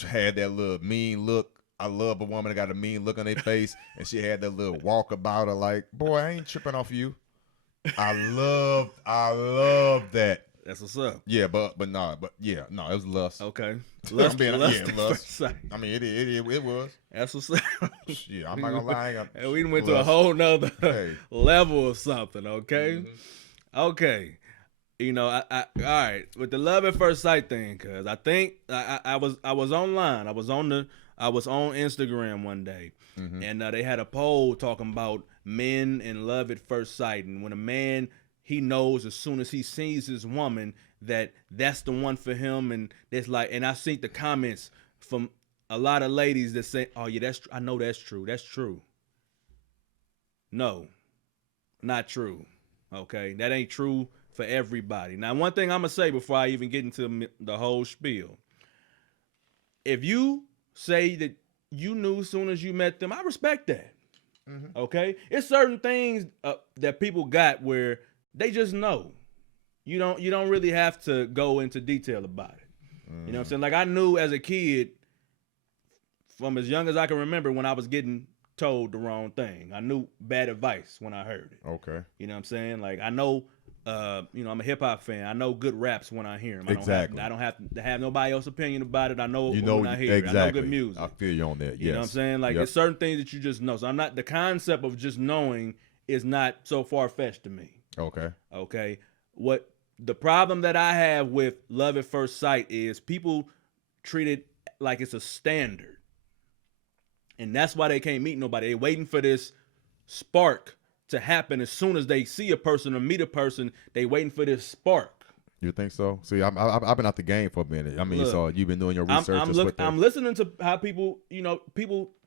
had that little mean look. I love a woman that got a mean look on their face, and she had that little walk about her like, boy, I ain't tripping off you. I love that. That's what's up. Yeah, but it was lust. Okay. Lust. Lust. I mean, it was. That's what's up. Yeah, I'm not gonna lie. And we went to a whole nother level of something, okay? Mm-hmm. Okay. All right, with the love at first sight thing, cause I think I was online. I was on Instagram one day, and they had a poll talking about men and love at first sight, and when a man, he knows as soon as he sees his woman that's the one for him, and it's like, and I've seen the comments from a lot of ladies that say, "Oh yeah, I know that's true. That's true." No, not true. Okay, that ain't true for everybody. Now, one thing I'm gonna say before I even get into the whole spiel: if you say that you knew as soon as you met them, I respect that. Mm-hmm. Okay, it's certain things that people got where they just know. You don't really have to go into detail about it. You know what I'm saying? Like, I knew as a kid, from as young as I can remember, when I was getting told the wrong thing. I knew bad advice when I heard it. Okay. You know what I'm saying? Like, I know, I'm a hip hop fan. I know good raps when I hear them. Exactly. I don't have to have nobody else's opinion about it. I know when I hear exactly. it. I know good music. I feel you on that. Yes. You know what I'm saying? Like, there's certain things that you just know. So the concept of just knowing is not so far-fetched to me. Okay. Okay. What the problem that I have with love at first sight is people treat it like it's a standard. And that's why they can't meet nobody. They're waiting for this spark to happen as soon as they see a person or meet a person. They waiting for this spark. You think so? See, I've been out the game for a minute. I mean, look, so you've been doing your research. I'm listening to how people,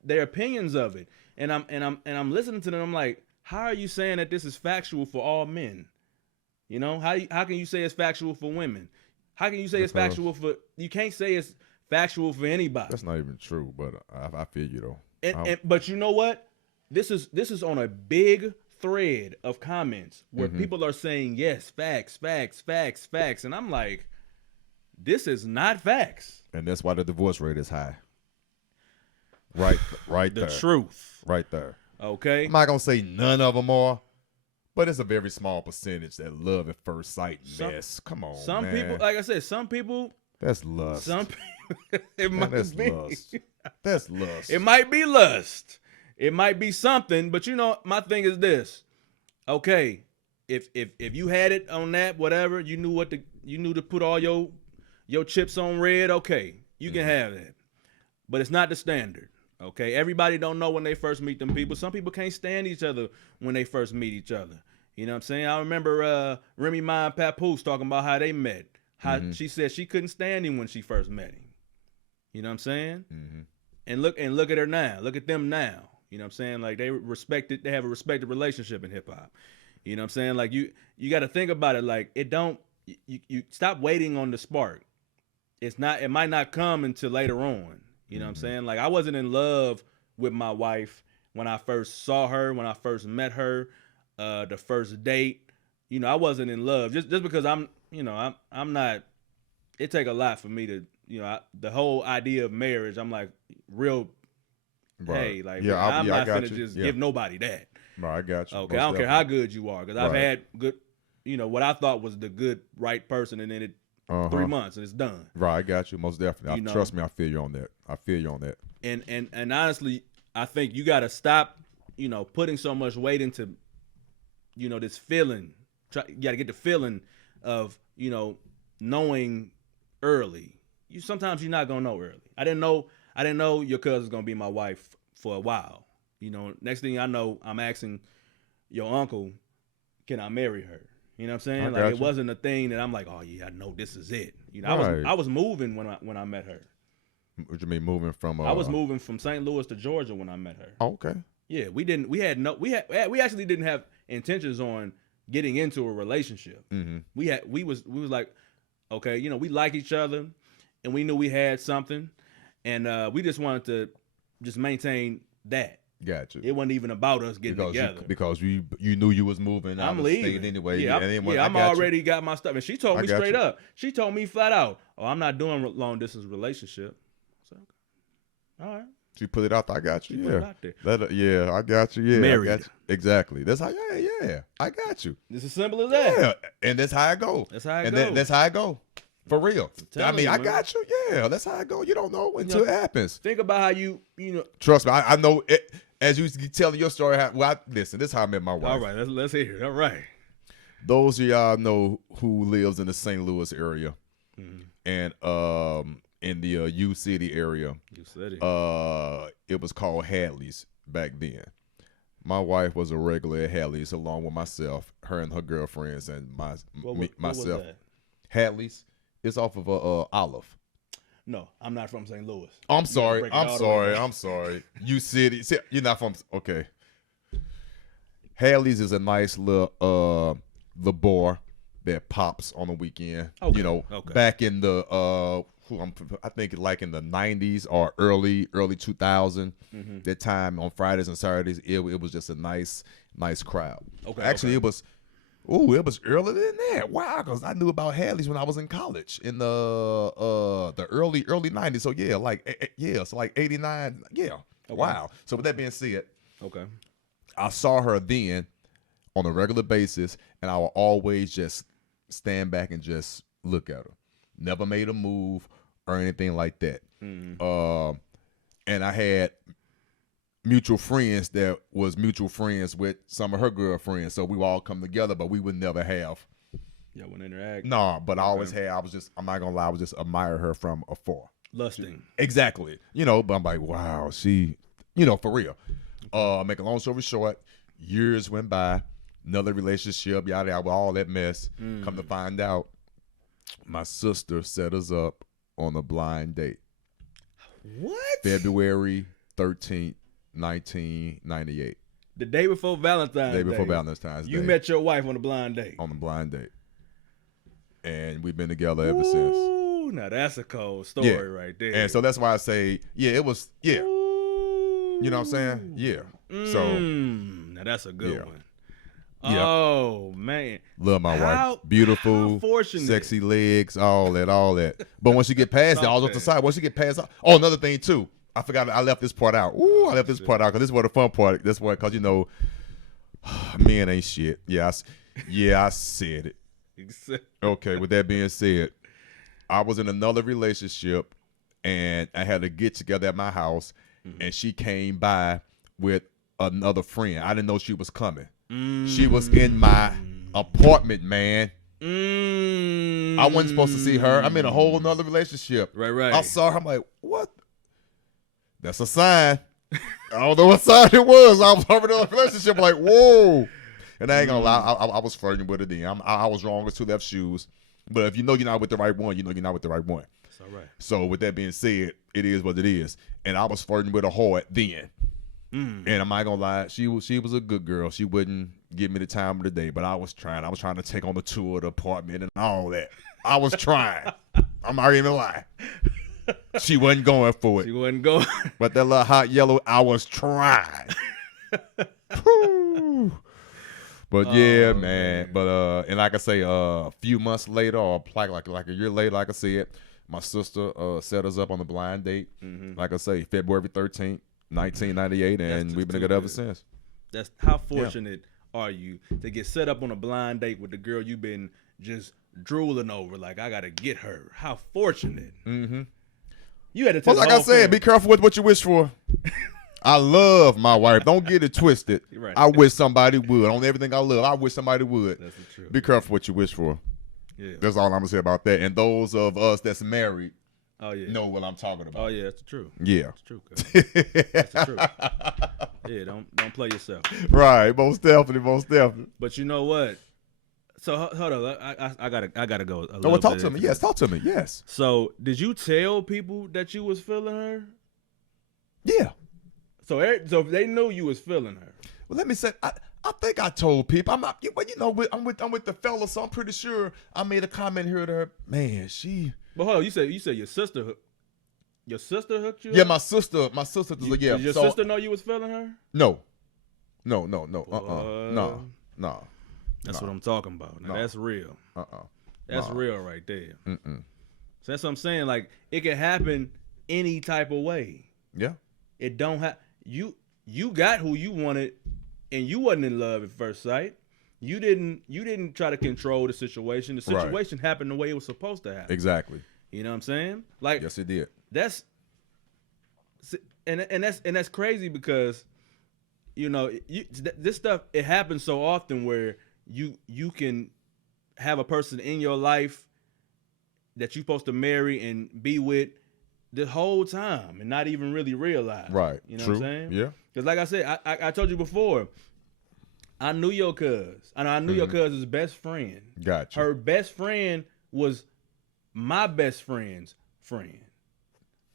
their opinions of it, and I'm listening to them. I'm like, how are you saying that this is factual for all men? You know, how can you say it's factual for women? How can you say it's factual for? You can't say it's factual for anybody. That's not even true, but I feel you though. But you know what? This is on a big thread of comments where people are saying yes, facts, and I'm like, this is not facts. And that's why the divorce rate is high. Right there. The truth. Right there. Okay. I'm not gonna say none of them are, but it's a very small percentage that love at first sight mess. Come on, some people, like I said, some people. That's lust. Some people, it might be lust. That's lust. It might be lust. It might be something, but my thing is this. Okay, if you had it on that, whatever, you knew to put all your chips on red, okay, you can have that. But it's not the standard. Okay, everybody don't know when they first meet them people. Some people can't stand each other when they first meet each other. You know what I'm saying? I remember Remy Ma and Papoose talking about how they met. How she said she couldn't stand him when she first met him. You know what I'm saying? Mm-hmm. And look at her now. Look at them now. You know what I'm saying? Like, they have a respected relationship in hip hop. You know what I'm saying? Like, you got to think about it. Like, you stop waiting on the spark. It might not come until later on. You know what I'm saying? Like, I wasn't in love with my wife when I first saw her, when I first met her, the first date. I wasn't in love just because I'm not. It take a lot for me to, the whole idea of marriage. I'm like, real. Right. Hey, like, I'm not gonna just give nobody that. Right, I got you. Okay, I don't care how good you are, because I've had good, what I thought was the good, right person, and then it 3 months and it's done. Right, I got you, most definitely. Trust me, I feel you on that. And honestly, I think you got to stop, putting so much weight into, this feeling. You got to get the feeling of, knowing early. Sometimes you're not gonna know early. I didn't know your cousin's gonna be my wife for a while. Next thing I know, I'm asking your uncle, can I marry her? You know what I'm saying? Like, it wasn't a thing that I'm like, oh yeah, I know this is it. I was moving when I met her. What you mean moving from? I was moving from St. Louis to Georgia when I met her. Oh, okay. Yeah, we actually didn't have intentions on getting into a relationship. Mm-hmm. We was like, okay, we like each other, and we knew we had something, and we just wanted to just maintain that. Gotcha. It wasn't even about us getting together. Because you knew you was moving out I'm of leaving. state anyway. Yeah, I'm already got my stuff. And she told me straight up. She told me flat out, oh, I'm not doing long distance relationship. So, okay. All right. She put it out there. I got you. She put it out there. Yeah, I got you. Yeah, married. I got you. Exactly. That's how. Yeah. I got you. It's as simple as that. Yeah, and that's how I go. That's how I go. That's how I go. For real. I mean, I man. got you. Yeah, that's how I go. You don't know until it happens. Think about how you know. Trust me, I know it. As you telling your story, listen, this is how I met my wife. All right, let's hear it. All right. Those of y'all know who lives in the St. Louis area, and in the U City area. U City. It was called Hadley's back then. My wife was a regular at Hadley's along with myself, her and her girlfriends, and myself. What was that? Hadley's. It's off of Olive. No, I'm not from St. Louis. I'm sorry. I'm sorry. You city. You're not from. Okay. Hadley's is a nice little bar that pops on the weekend. Okay. You know, back in the I think like in the 90s or early 2000. That time on Fridays and Saturdays, it was just a nice crowd. Okay. Actually, it was. Oh, it was earlier than that. Wow, because I knew about Hadley's when I was in college in the early 90s. So yeah, so like 89. Yeah. Okay. Wow. So with that being said, I saw her then on a regular basis, and I would always just stand back and just look at her. Never made a move or anything like that. And I had mutual friends that was mutual friends with some of her girlfriends, so we would all come together, but we would never have. Yeah, wouldn't interact. No, but I always had. I'm not gonna lie, I would just admire her from afar. Lusting. Exactly. But I'm like, wow, she, for real. Make a long story short, years went by, another relationship, yada yada, all that mess. Come to find out, my sister set us up on a blind date. What? February 13th. 1998. The day before Valentine's Day. Valentine's Day. You met your wife on a blind date. On a blind date. And we've been together ever since. Ooh, now that's a cold story right there. And so that's why I say, it was, Ooh. You know what I'm saying? Yeah. So. Now that's a good one. Yeah. Oh, man. Love my wife. Beautiful, sexy legs, all that. But once you get past that, all off the side, once you get past that. Oh, another thing, too. I forgot. I left this part out. Ooh, I left this part out because this was the fun part. This one, because men ain't shit. I said it. Okay. With that being said, I was in another relationship, and I had a get together at my house, and she came by with another friend. I didn't know she was coming. She was in my apartment, man. I wasn't supposed to see her. I'm in a whole nother relationship. Right. I saw her. I'm like, what? That's a sign. I don't know what sign it was. I was already in a relationship like, whoa. And I ain't gonna lie, I was flirting with it then. I was wrong with two left shoes. But if you know you're not with the right one, you know you're not with the right one. That's all right. So with that being said, it is what it is. And I was flirting with her hard then. And I'm not gonna lie, she was a good girl. She wouldn't give me the time of the day, but I was trying to take on the tour of the apartment and all that. I was trying. I'm not even lying. She wasn't going for it. She wasn't going. But that little hot yellow, I was trying. But yeah, man. But and like I say, a few months later, or like a year later, like I said, my sister set us up on the blind date. Like I say, February 13th, 1998, and we've been together ever since. That's how fortunate are you to get set up on a blind date with the girl you've been just drooling over? Like, I gotta get her. How fortunate. You had to tell like I said, be careful with what you wish for. I love my wife. Don't get it twisted. Right. I wish somebody would. On everything I love, I wish somebody would. That's the truth. Be careful what you wish for. Yeah. That's all I'm gonna say about that. And those of us that's married know what I'm talking about. Oh yeah, that's the truth. Yeah. That's true. That's the truth. Yeah, don't play yourself. Right, most definitely. But you know what? So hold on, I gotta go. Talk to me. Yes, talk to me. Yes. So did you tell people that you was feeling her? Yeah. So they knew you was feeling her. Well, let me say, I think I told people. I'm not. Well, I'm with the fella, so I'm pretty sure I made a comment here to her. Man, she. But hold on, you said your sister hooked you? Yeah, up? my sister. Did your sister know you was feeling her? No. No. That's what I'm talking about. Now, that's real. That's real right there. So that's what I'm saying. Like, it can happen any type of way. Yeah. It don't have you got who you wanted, and you wasn't in love at first sight. You didn't try to control the situation. The situation happened the way it was supposed to happen. Exactly. You know what I'm saying? Like, yes, it did. That's crazy because this stuff, it happens so often where you can have a person in your life that you're supposed to marry and be with the whole time and not even really realize. Right. You know True. what I'm saying? Yeah. Because like I said, I told you before, I knew your cuz. I knew your cousin's best friend. Gotcha. Her best friend was my best friend's friend.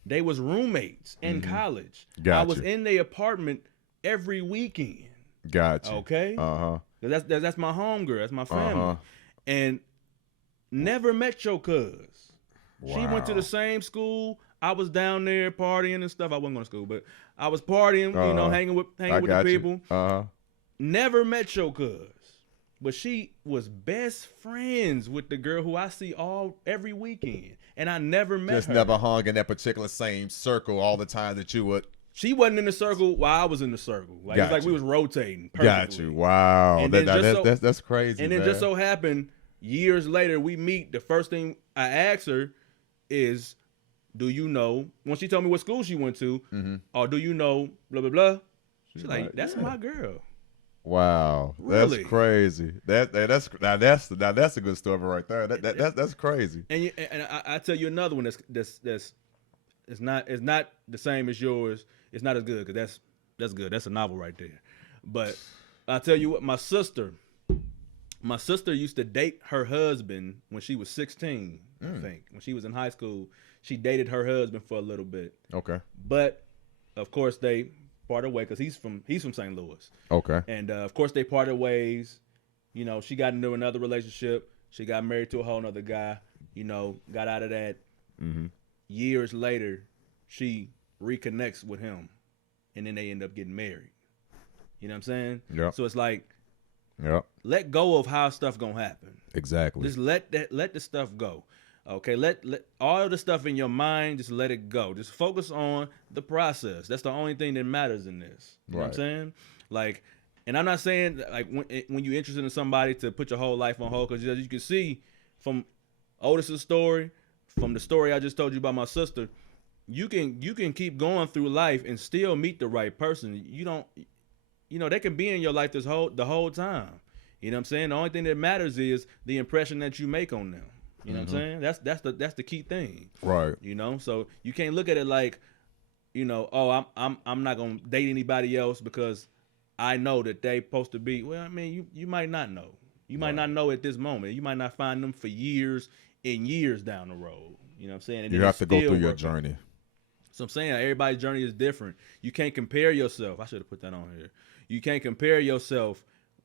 They was roommates in college. I was in their apartment every weekend. Gotcha. Okay. That's my homegirl. That's my family. And never met your cuz. Wow. She went to the same school. I was down there partying and stuff. I wasn't going to school, but I was partying, hanging with the people. Never met your cuz. But she was best friends with the girl who I see every weekend. And I never met her. Just never hung in that particular same circle all the time that you would. She wasn't in the circle while I was in the circle. Like it's like we was rotating perfectly. Got you. Wow. And that's crazy. And then just so happened, years later, we meet. The first thing I asked her is, do you know, when she told me what school she went to, or do you know, blah, blah, blah. She's like, that's my girl. Wow, really? That's crazy. That's a good story right there. That's crazy. And I tell you another one that's it's not the same as yours. It's not as good because that's good. That's a novel right there. But I tell you what, my sister used to date her husband when she was 16. I think when she was in high school, she dated her husband for a little bit. Okay. But of course they parted ways because he's from St. Louis. Okay. And of course they parted ways. You know, she got into another relationship. She got married to a whole other guy. You know, got out of that. Years later, she reconnects with him, and then they end up getting married. You know what I'm saying? Yeah. So it's like, let go of how stuff gonna happen. Exactly. Just let the stuff go. Okay, let all the stuff in your mind, just let it go. Just focus on the process. That's the only thing that matters in this. You know what I'm saying? Like, and I'm not saying like when you're interested in somebody to put your whole life on hold, because as you can see from Otis's story, from the story I just told you about my sister, you can keep going through life and still meet the right person. They can be in your life the whole time. You know what I'm saying? The only thing that matters is the impression that you make on them. You know what I'm saying? That's the key thing. Right. You know, so you can't look at it like, I'm not gonna date anybody else because I know that they supposed to be. Well, I mean, you might not know. You might not know at this moment. You might not find them for years and years down the road. You know what I'm saying? And you have to go through your journey. So I'm saying everybody's journey is different. You can't compare yourself. I should have put that on here. You can't compare yourself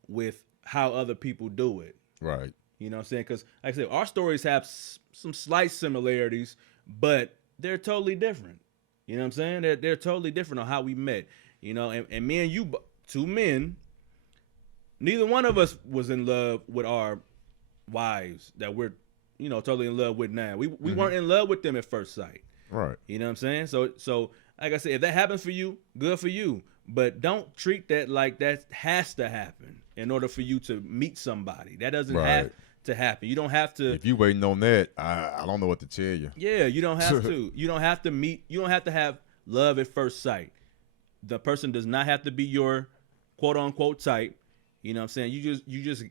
with how other people do it. Right. You know what I'm saying? Because, like I said, our stories have some slight similarities, but they're totally different. You know what I'm saying? They're totally different on how we met. You know, and me and you, two men, neither one of us was in love with our wives that we're, totally in love with now. We weren't in love with them at first sight. Right. You know what I'm saying? So like I said, if that happens for you, good for you. But don't treat that like that has to happen in order for you to meet somebody. That doesn't have to happen. You don't have to. If you waiting on that, I don't know what to tell you. Yeah, you don't have to. You don't have to meet. You don't have to have love at first sight. The person does not have to be your quote unquote type. You know what I'm saying?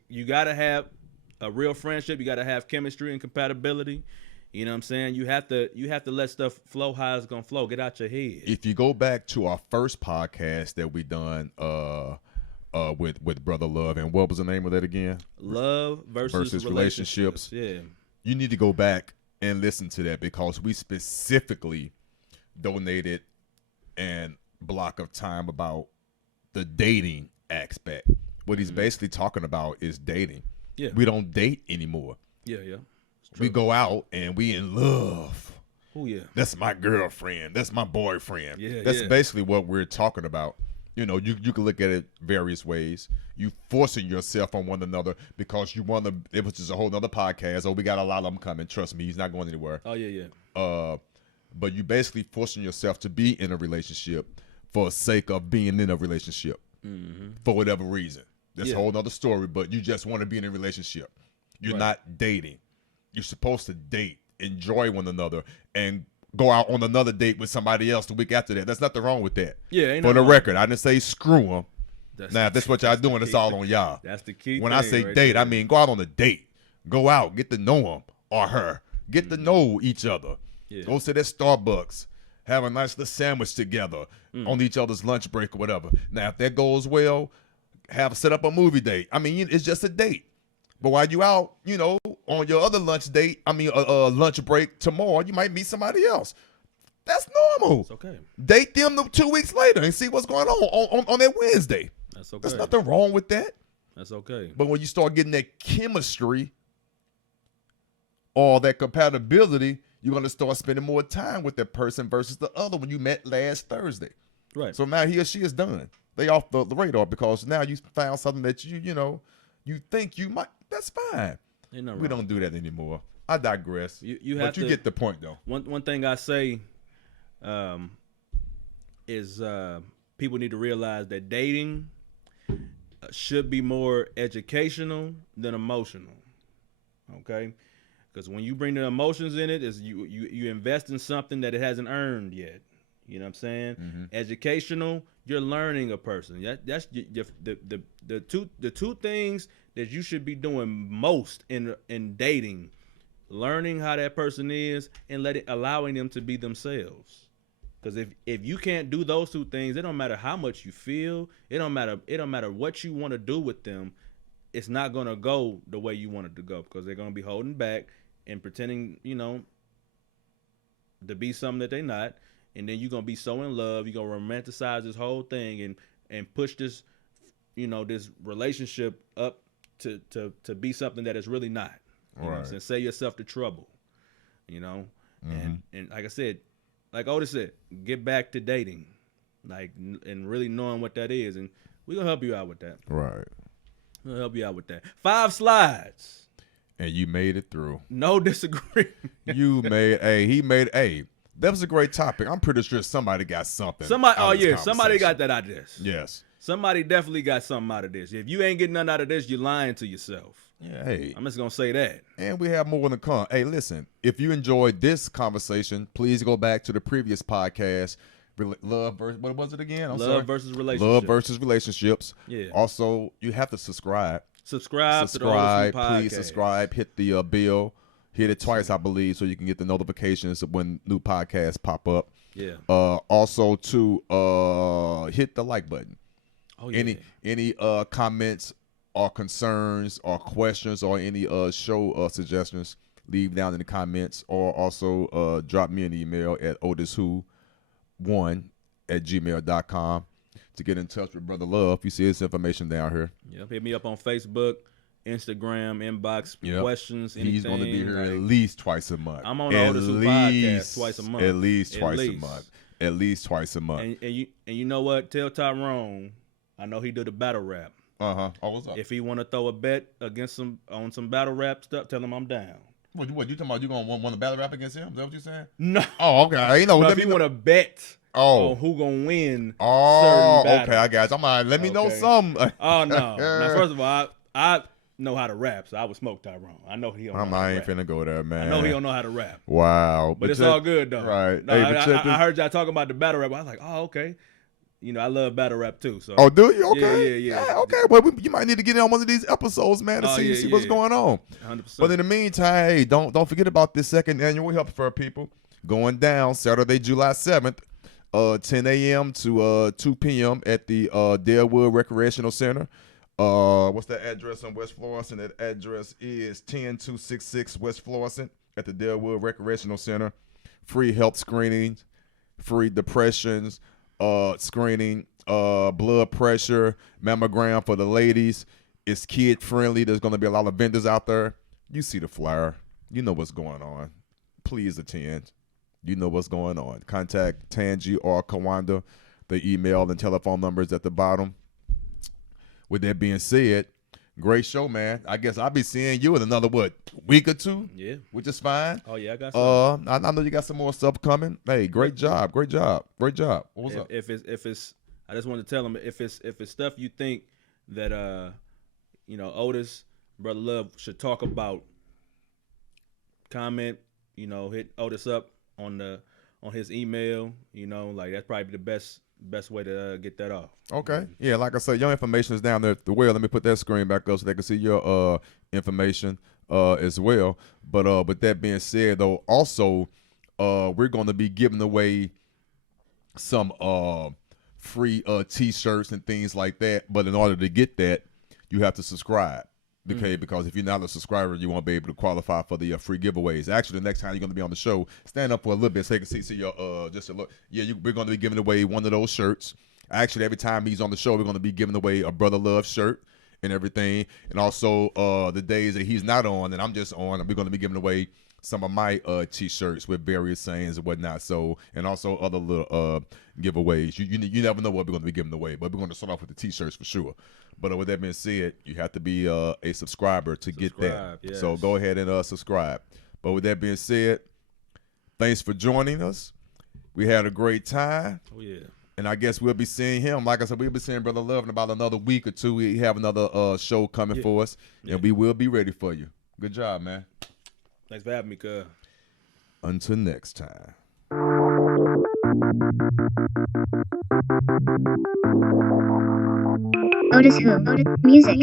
You gotta have a real friendship. You gotta have chemistry and compatibility. You know what I'm saying? You have to let stuff flow how it's gonna flow. Get out your head. If you go back to our first podcast that we done with BrothaLove, and what was the name of that again? Love versus relationships. Yeah. You need to go back and listen to that because we specifically donated an block of time about the dating aspect. What he's basically talking about is dating. Yeah. We don't date anymore. Yeah, yeah. We go out and we in love. Oh yeah. That's my girlfriend. That's my boyfriend. Yeah. That's basically what we're talking about. You can look at it various ways. You forcing yourself on one another because you want to. It was just a whole nother podcast. Oh, we got a lot of them coming. Trust me, he's not going anywhere. Oh yeah, yeah. But you basically forcing yourself to be in a relationship for the sake of being in a relationship for whatever reason. That's a whole nother story. But you just want to be in a relationship. You're not dating. You're supposed to date, enjoy one another, and go out on another date with somebody else the week after that. There's nothing wrong with that. Yeah, ain't for the record, I didn't say screw them. Now, if that's what y'all doing, it's all on y'all. That's the key. When I say date, I mean go out on a date. Go out, get to know him or her. Get to know each other. Yeah. Go to that Starbucks. Have a nice little sandwich together on each other's lunch break or whatever. Now, if that goes well, set up a movie date. I mean, it's just a date. But while you out, on your other lunch lunch break tomorrow, you might meet somebody else. That's normal. It's okay. Date them 2 weeks later and see what's going on that Wednesday. That's okay. There's nothing wrong with that. That's okay. But when you start getting that chemistry or that compatibility, you're going to start spending more time with that person versus the other one you met last Thursday. Right. So now he or she is done. They off the radar because now you found something that you think you might. That's fine. We don't do that anymore. I digress. You get the point though. One thing I say is people need to realize that dating should be more educational than emotional. Okay? Because when you bring the emotions in it, is you invest in something that it hasn't earned yet. You know what I'm saying? Mm-hmm. Educational, you're learning a person. That's the two things that you should be doing most in dating: learning how that person is and allowing them to be themselves. Because if you can't do those two things, it don't matter how much you feel. It don't matter what you want to do with them. It's not gonna go the way you want it to go because they're gonna be holding back and pretending, to be something that they're not. And then you're gonna be so in love, you're gonna romanticize this whole thing and push this, this relationship up to be something that it's really not. You know what I'm saying? Save yourself the trouble. Mm-hmm. And like I said, like Otis said, get back to dating, and really knowing what that is, and we're gonna help you out with that. Right. We'll help you out with that. 5 slides. And you made it through. No disagreement. That was a great topic. I'm pretty sure somebody got something. Somebody got that out of this. Yes. Somebody definitely got something out of this. If you ain't getting nothing out of this, you're lying to yourself. Yeah, hey. I'm just going to say that. And we have more to come. Hey, listen, if you enjoyed this conversation, please go back to the previous podcast. Love versus, what was it again? Love versus relationships. Love versus relationships. Yeah. Also, you have to subscribe. Subscribe to the oTISwHO podcast. Please subscribe. Hit the bell. Hit it twice, I believe, so you can get the notifications of when new podcasts pop up. Yeah. Also, to hit the like button. Oh, yeah. Any comments or concerns or questions or any show suggestions, leave down in the comments, or also drop me an email at oTISwHO1@gmail.com to get in touch with BrothaLove. You see his information down here. Yep. Hit me up on Facebook, Instagram, inbox, questions, anything. He's going to be here at least twice a month. I'm on the oTISwHO podcast twice a month. At least twice a month. At least twice a month. And you know what? Tell Tyrone, I know he do the battle rap. Oh, what's up? If he want to throw a bet against on some battle rap stuff, tell him I'm down. What you talking about? You gonna want to battle rap against him? Is that what you're saying? No. Oh, okay. If you want to bet on who gonna win certain battles. Okay, I got you. Let me know something. Oh, no. Now, first of all, I know how to rap, so I would smoke Tyrone. I know he don't know how to I ain't rap. finna go there, man. I know he don't know how to rap. Wow. But it's all good, though. Right. No, hey, I heard y'all talking about the battle rap. I was like, oh, okay. I love battle rap, too. So. Oh, do you? Okay. Yeah. Okay. Well, you might need to get in on one of these episodes, man, to see what's going on. 100%. But in the meantime, hey, don't forget about this second annual Help for People going down Saturday, July 7th, 10 a.m. to 2 p.m. at the Deadwood Recreational Center. What's that address on West Florissant? That address is 10266 West Florissant at the Deadwood Recreational Center. Free health screenings, free depressions screening, blood pressure, mammogram for the ladies. It's kid friendly. There's going to be a lot of vendors out there. You see the flyer. You know what's going on. Please attend. You know what's going on. Contact Tangi or Kawanda. The email and telephone numbers at the bottom. With that being said, great show, man. I guess I'll be seeing you in another, week or two? Yeah. Which is fine. Oh, yeah, I got some. I know you got some more stuff coming. Hey, great job. What was up? If it's, I just want to tell them, if it's stuff you think that, Otis, BrothaLove should talk about, comment, hit Otis up on his email, that's probably the best way to get that off. Okay. Yeah, like I said, your information is down there. Let me put that screen back up so they can see your information as well. But with that being said, though, also we're going to be giving away some free T-shirts and things like that. But in order to get that, you have to subscribe. Because if you're not a subscriber, you won't be able to qualify for the free giveaways. Actually, the next time you're going to be on the show, stand up for a little bit so you can see your just a look. Yeah, we're going to be giving away one of those shirts. Actually, every time he's on the show, we're going to be giving away a BrothaLove shirt and everything. And also the days that he's not on and I'm just on, we're going to be giving away some of my T-shirts with various sayings and whatnot. So, and also other little giveaways. You never know what we're going to be giving away, but we're going to start off with the T-shirts for sure. But with that being said, you have to be a subscriber to get that. Yes. So go ahead and subscribe. But with that being said, thanks for joining us. We had a great time. Oh, yeah. And I guess we'll be seeing him. Like I said, we'll be seeing BrothaLove in about another week or two. We have another show coming for us, and we will be ready for you. Good job, man. Thanks for having me, cuz. Until next time. oTISwHO. Music.